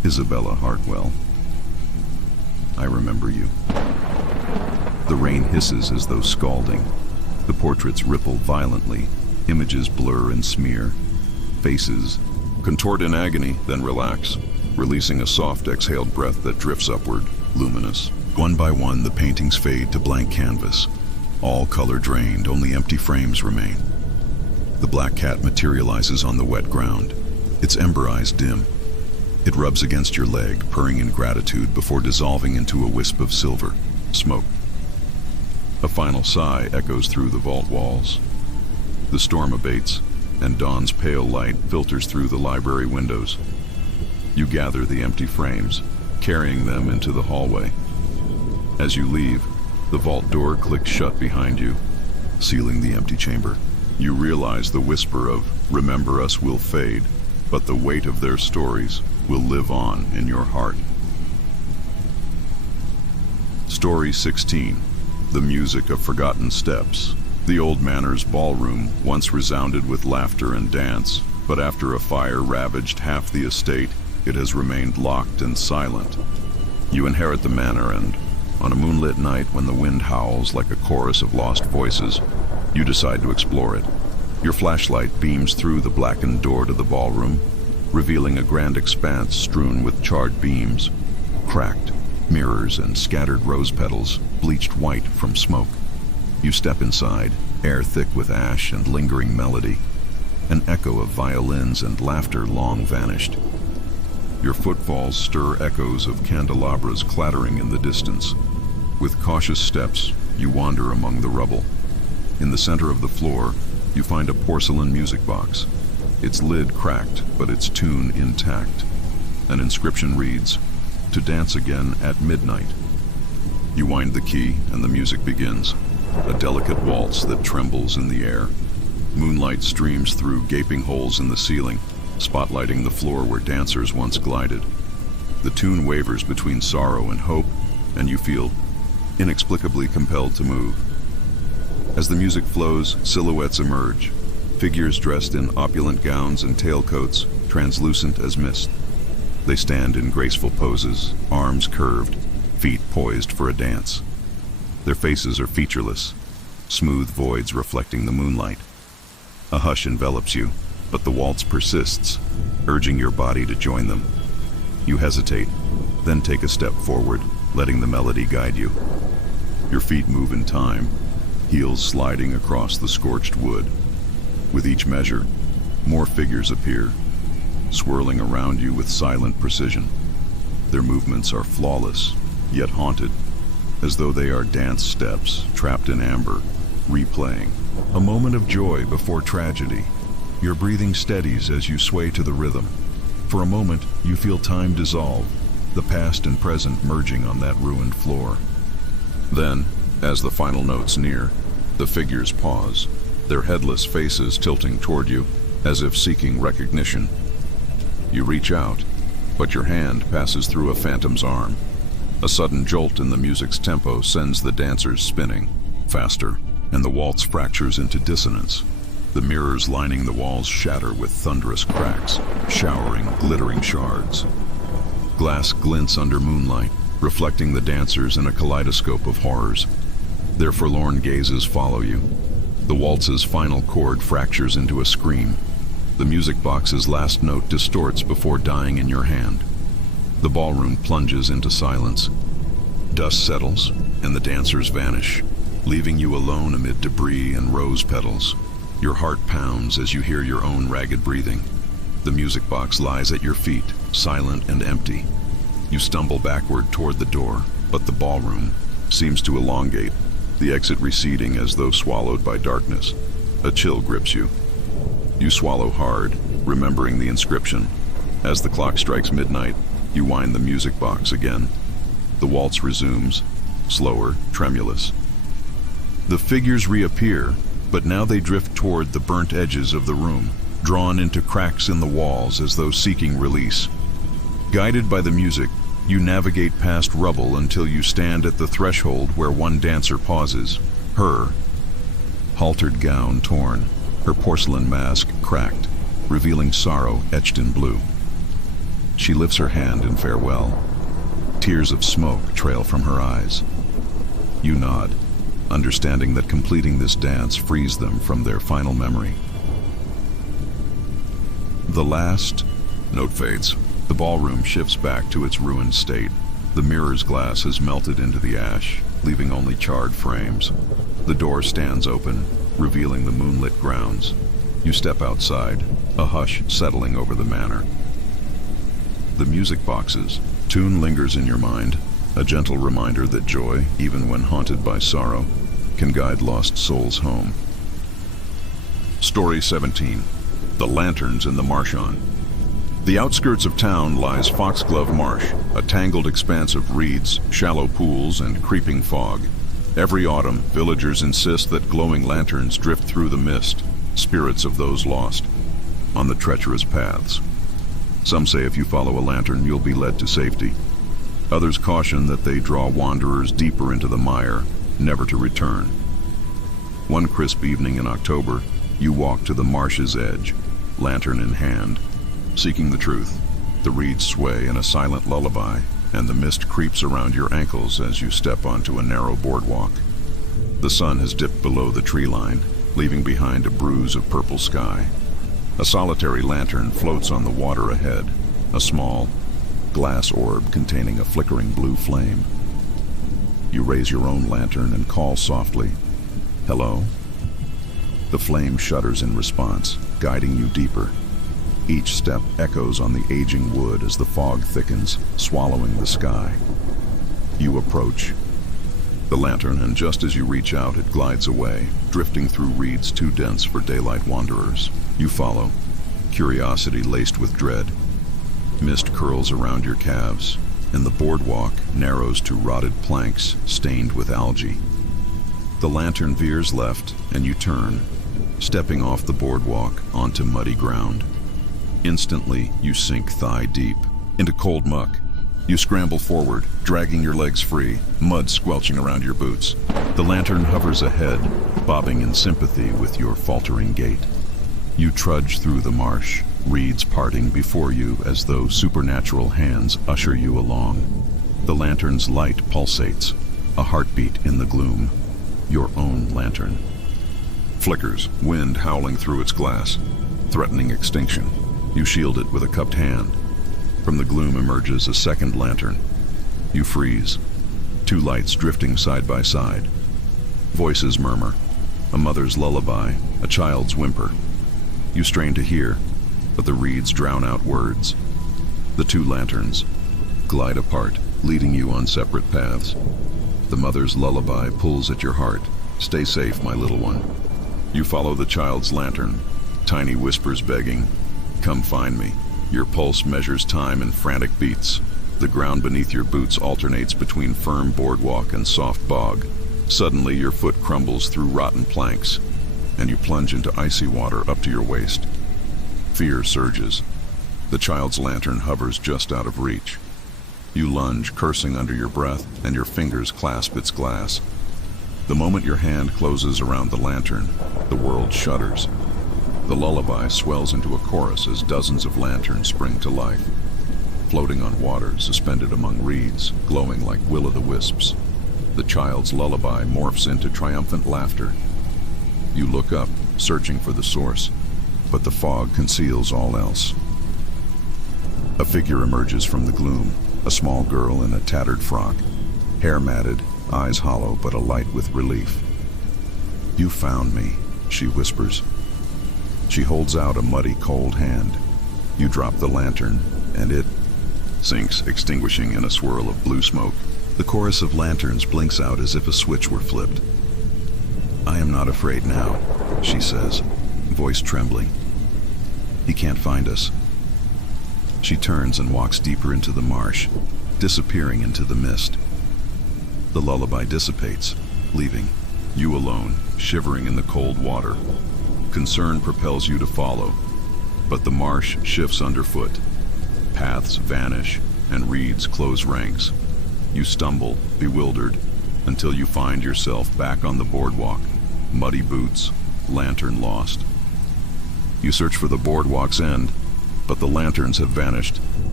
Isabella Hartwell. I remember you. The rain hisses as though scalding. The portraits ripple violently. Images blur and smear. Faces contort in agony, then relax, releasing a soft exhaled breath that drifts upward, luminous. One by one, the paintings fade to blank canvas. All color drained, only empty frames remain. The black cat materializes on the wet ground, its ember eyes dim. It rubs against your leg, purring in gratitude before dissolving into a wisp of silver, smoke. A final sigh echoes through the vault walls. The storm abates, and dawn's pale light filters through the library windows. You gather the empty frames, carrying them into the hallway. As you leave, the vault door clicks shut behind you, sealing the empty chamber. You realize the whisper of "Remember us" will fade, but the weight of their stories will live on in your heart. Story 16. The Music of Forgotten Steps. The old manor's ballroom once resounded with laughter and dance, but after a fire ravaged half the estate, it has remained locked and silent. You inherit the manor, and on a moonlit night when the wind howls like a chorus of lost voices, you decide to explore it. Your flashlight beams through the blackened door to the ballroom, revealing a grand expanse strewn with charred beams, cracked mirrors, and scattered rose petals, bleached white from smoke. You step inside, air thick with ash and lingering melody, an echo of violins and laughter long vanished. Your footfalls stir echoes of candelabras clattering in the distance. With cautious steps, you wander among the rubble. In the center of the floor, you find a porcelain music box. Its lid cracked, but its tune intact. An inscription reads, "To dance again at midnight." You wind the key, and the music begins, a delicate waltz that trembles in the air. Moonlight streams through gaping holes in the ceiling, spotlighting the floor where dancers once glided. The tune wavers between sorrow and hope, and you feel inexplicably compelled to move. As the music flows, silhouettes emerge, figures dressed in opulent gowns and tailcoats, translucent as mist. They stand in graceful poses, arms curved, feet poised for a dance. Their faces are featureless, smooth voids reflecting the moonlight. A hush envelops you, but the waltz persists, urging your body to join them. You hesitate, then take a step forward, letting the melody guide you. Your feet move in time, heels sliding across the scorched wood. With each measure, more figures appear, swirling around you with silent precision. Their movements are flawless, yet haunted, as though they are dance steps trapped in amber, replaying. A moment of joy before tragedy. Your breathing steadies as you sway to the rhythm. For a moment, you feel time dissolve, the past and present merging on that ruined floor. Then, as the final notes near, the figures pause, their headless faces tilting toward you, as if seeking recognition. You reach out, but your hand passes through a phantom's arm. A sudden jolt in the music's tempo sends the dancers spinning, faster, and the waltz fractures into dissonance. The mirrors lining the walls shatter with thunderous cracks, showering glittering shards. Glass glints under moonlight, reflecting the dancers in a kaleidoscope of horrors. Their forlorn gazes follow you. The waltz's final chord fractures into a scream. The music box's last note distorts before dying in your hand. The ballroom plunges into silence. Dust settles, and the dancers vanish, leaving you alone amid debris and rose petals. Your heart pounds as you hear your own ragged breathing. The music box lies at your feet, silent and empty. You stumble backward toward the door, but the ballroom seems to elongate, the exit receding as though swallowed by darkness. A chill grips you. You swallow hard, remembering the inscription. As the clock strikes midnight, you wind the music box again. The waltz resumes, slower, tremulous. The figures reappear, but now they drift toward the burnt edges of the room, drawn into cracks in the walls as though seeking release. Guided by the music, you navigate past rubble until you stand at the threshold where one dancer pauses, her haltered gown torn, her porcelain mask cracked, revealing sorrow etched in blue. She lifts her hand in farewell. Tears of smoke trail from her eyes. You nod, understanding that completing this dance frees them from their final memory. The last note fades. The ballroom shifts back to its ruined state. The mirror's glass has melted into the ash, leaving only charred frames. The door stands open, revealing the moonlit grounds. You step outside, a hush settling over the manor. The music box's tune lingers in your mind, a gentle reminder that joy, even when haunted by sorrow, can guide lost souls home. Story 17. The Lanterns in the Marsh-on. The outskirts of town lies Foxglove Marsh, a tangled expanse of reeds, shallow pools, and creeping fog. Every autumn, villagers insist that glowing lanterns drift through the mist, spirits of those lost, on the treacherous paths. Some say if you follow a lantern, you'll be led to safety. Others caution that they draw wanderers deeper into the mire, never to return. One crisp evening in October, you walk to the marsh's edge, lantern in hand, seeking the truth. The reeds sway in a silent lullaby, and the mist creeps around your ankles as you step onto a narrow boardwalk. The sun has dipped below the tree line, leaving behind a bruise of purple sky. A solitary lantern floats on the water ahead, a small, glass orb containing a flickering blue flame. You raise your own lantern and call softly, "Hello?" The flame shudders in response, guiding you deeper. Each step echoes on the aging wood as the fog thickens, swallowing the sky. You approach the lantern, and just as you reach out, it glides away, drifting through reeds too dense for daylight wanderers. You follow, curiosity laced with dread. Mist curls around your calves, and the boardwalk narrows to rotted planks stained with algae. The lantern veers left, and you turn, stepping off the boardwalk onto muddy ground. Instantly, you sink thigh deep into cold muck. You scramble forward, dragging your legs free, mud squelching around your boots. The lantern hovers ahead, bobbing in sympathy with your faltering gait. You trudge through the marsh, reeds parting before you as though supernatural hands usher you along. The lantern's light pulsates, a heartbeat in the gloom. Your own lantern flickers, wind howling through its glass, threatening extinction. You shield it with a cupped hand. From the gloom emerges a second lantern. You freeze, two lights drifting side by side. Voices murmur, a mother's lullaby, a child's whimper. You strain to hear, but the reeds drown out words. The two lanterns glide apart, leading you on separate paths. The mother's lullaby pulls at your heart. "Stay safe, my little one." You follow the child's lantern, tiny whispers begging, "Come find me." Your pulse measures time in frantic beats. The ground beneath your boots alternates between firm boardwalk and soft bog. Suddenly, your foot crumbles through rotten planks, and you plunge into icy water up to your waist. Fear surges. The child's lantern hovers just out of reach. You lunge, cursing under your breath, and your fingers clasp its glass. The moment your hand closes around the lantern, the world shudders. The lullaby swells into a chorus as dozens of lanterns spring to life, floating on water, suspended among reeds, glowing like will-o'-the-wisps. The child's lullaby morphs into triumphant laughter. You look up, searching for the source, but the fog conceals all else. A figure emerges from the gloom, a small girl in a tattered frock, hair matted, eyes hollow but alight with relief. "You found me," she whispers. She holds out a muddy, cold hand. You drop the lantern, and it sinks, extinguishing in a swirl of blue smoke. The chorus of lanterns blinks out as if a switch were flipped. "I am not afraid now," she says, voice trembling. "He can't find us." She turns and walks deeper into the marsh, disappearing into the mist. The lullaby dissipates, leaving you alone, shivering in the cold water. Concern propels you to follow, but the marsh shifts underfoot. Paths vanish, and reeds close ranks. You stumble, bewildered, until you find yourself back on the boardwalk, muddy boots, lantern lost. You search for the boardwalk's end, but the lanterns have vanished,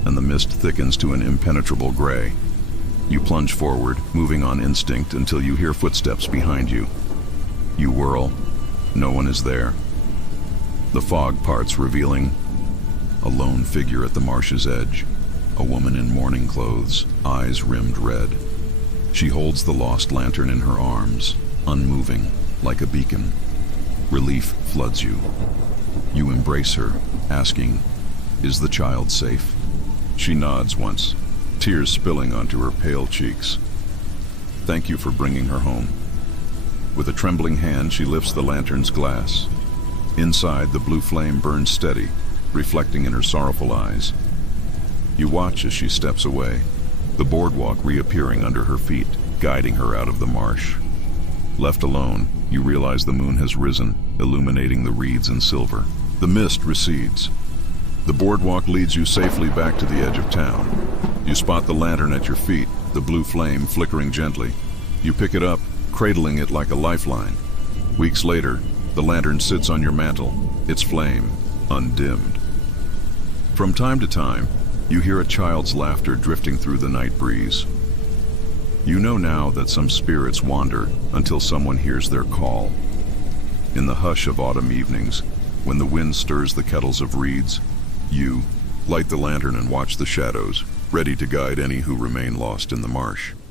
and the mist thickens to an impenetrable gray. You plunge forward, moving on instinct until you hear footsteps behind you. You whirl. No one is there. The fog parts, revealing a lone figure at the marsh's edge, a woman in mourning clothes, eyes rimmed red. She holds the lost lantern in her arms, unmoving, like a beacon. Relief floods you. You embrace her, asking, "Is the child safe?" She nods once, tears spilling onto her pale cheeks. "Thank you for bringing her home." With a trembling hand, she lifts the lantern's glass. Inside, the blue flame burns steady, reflecting in her sorrowful eyes. You watch as she steps away, the boardwalk reappearing under her feet, guiding her out of the marsh. Left alone, you realize the moon has risen, illuminating the reeds in silver. The mist recedes. The boardwalk leads you safely back to the edge of town. You spot the lantern at your feet, the blue flame flickering gently. You pick it up, cradling it like a lifeline. Weeks later, the lantern sits on your mantle, its flame undimmed. From time to time, you hear a child's laughter drifting through the night breeze. You know now that some spirits wander until someone hears their call. In the hush of autumn evenings, when the wind stirs the kettles of reeds, you light the lantern and watch the shadows, ready to guide any who remain lost in the marsh.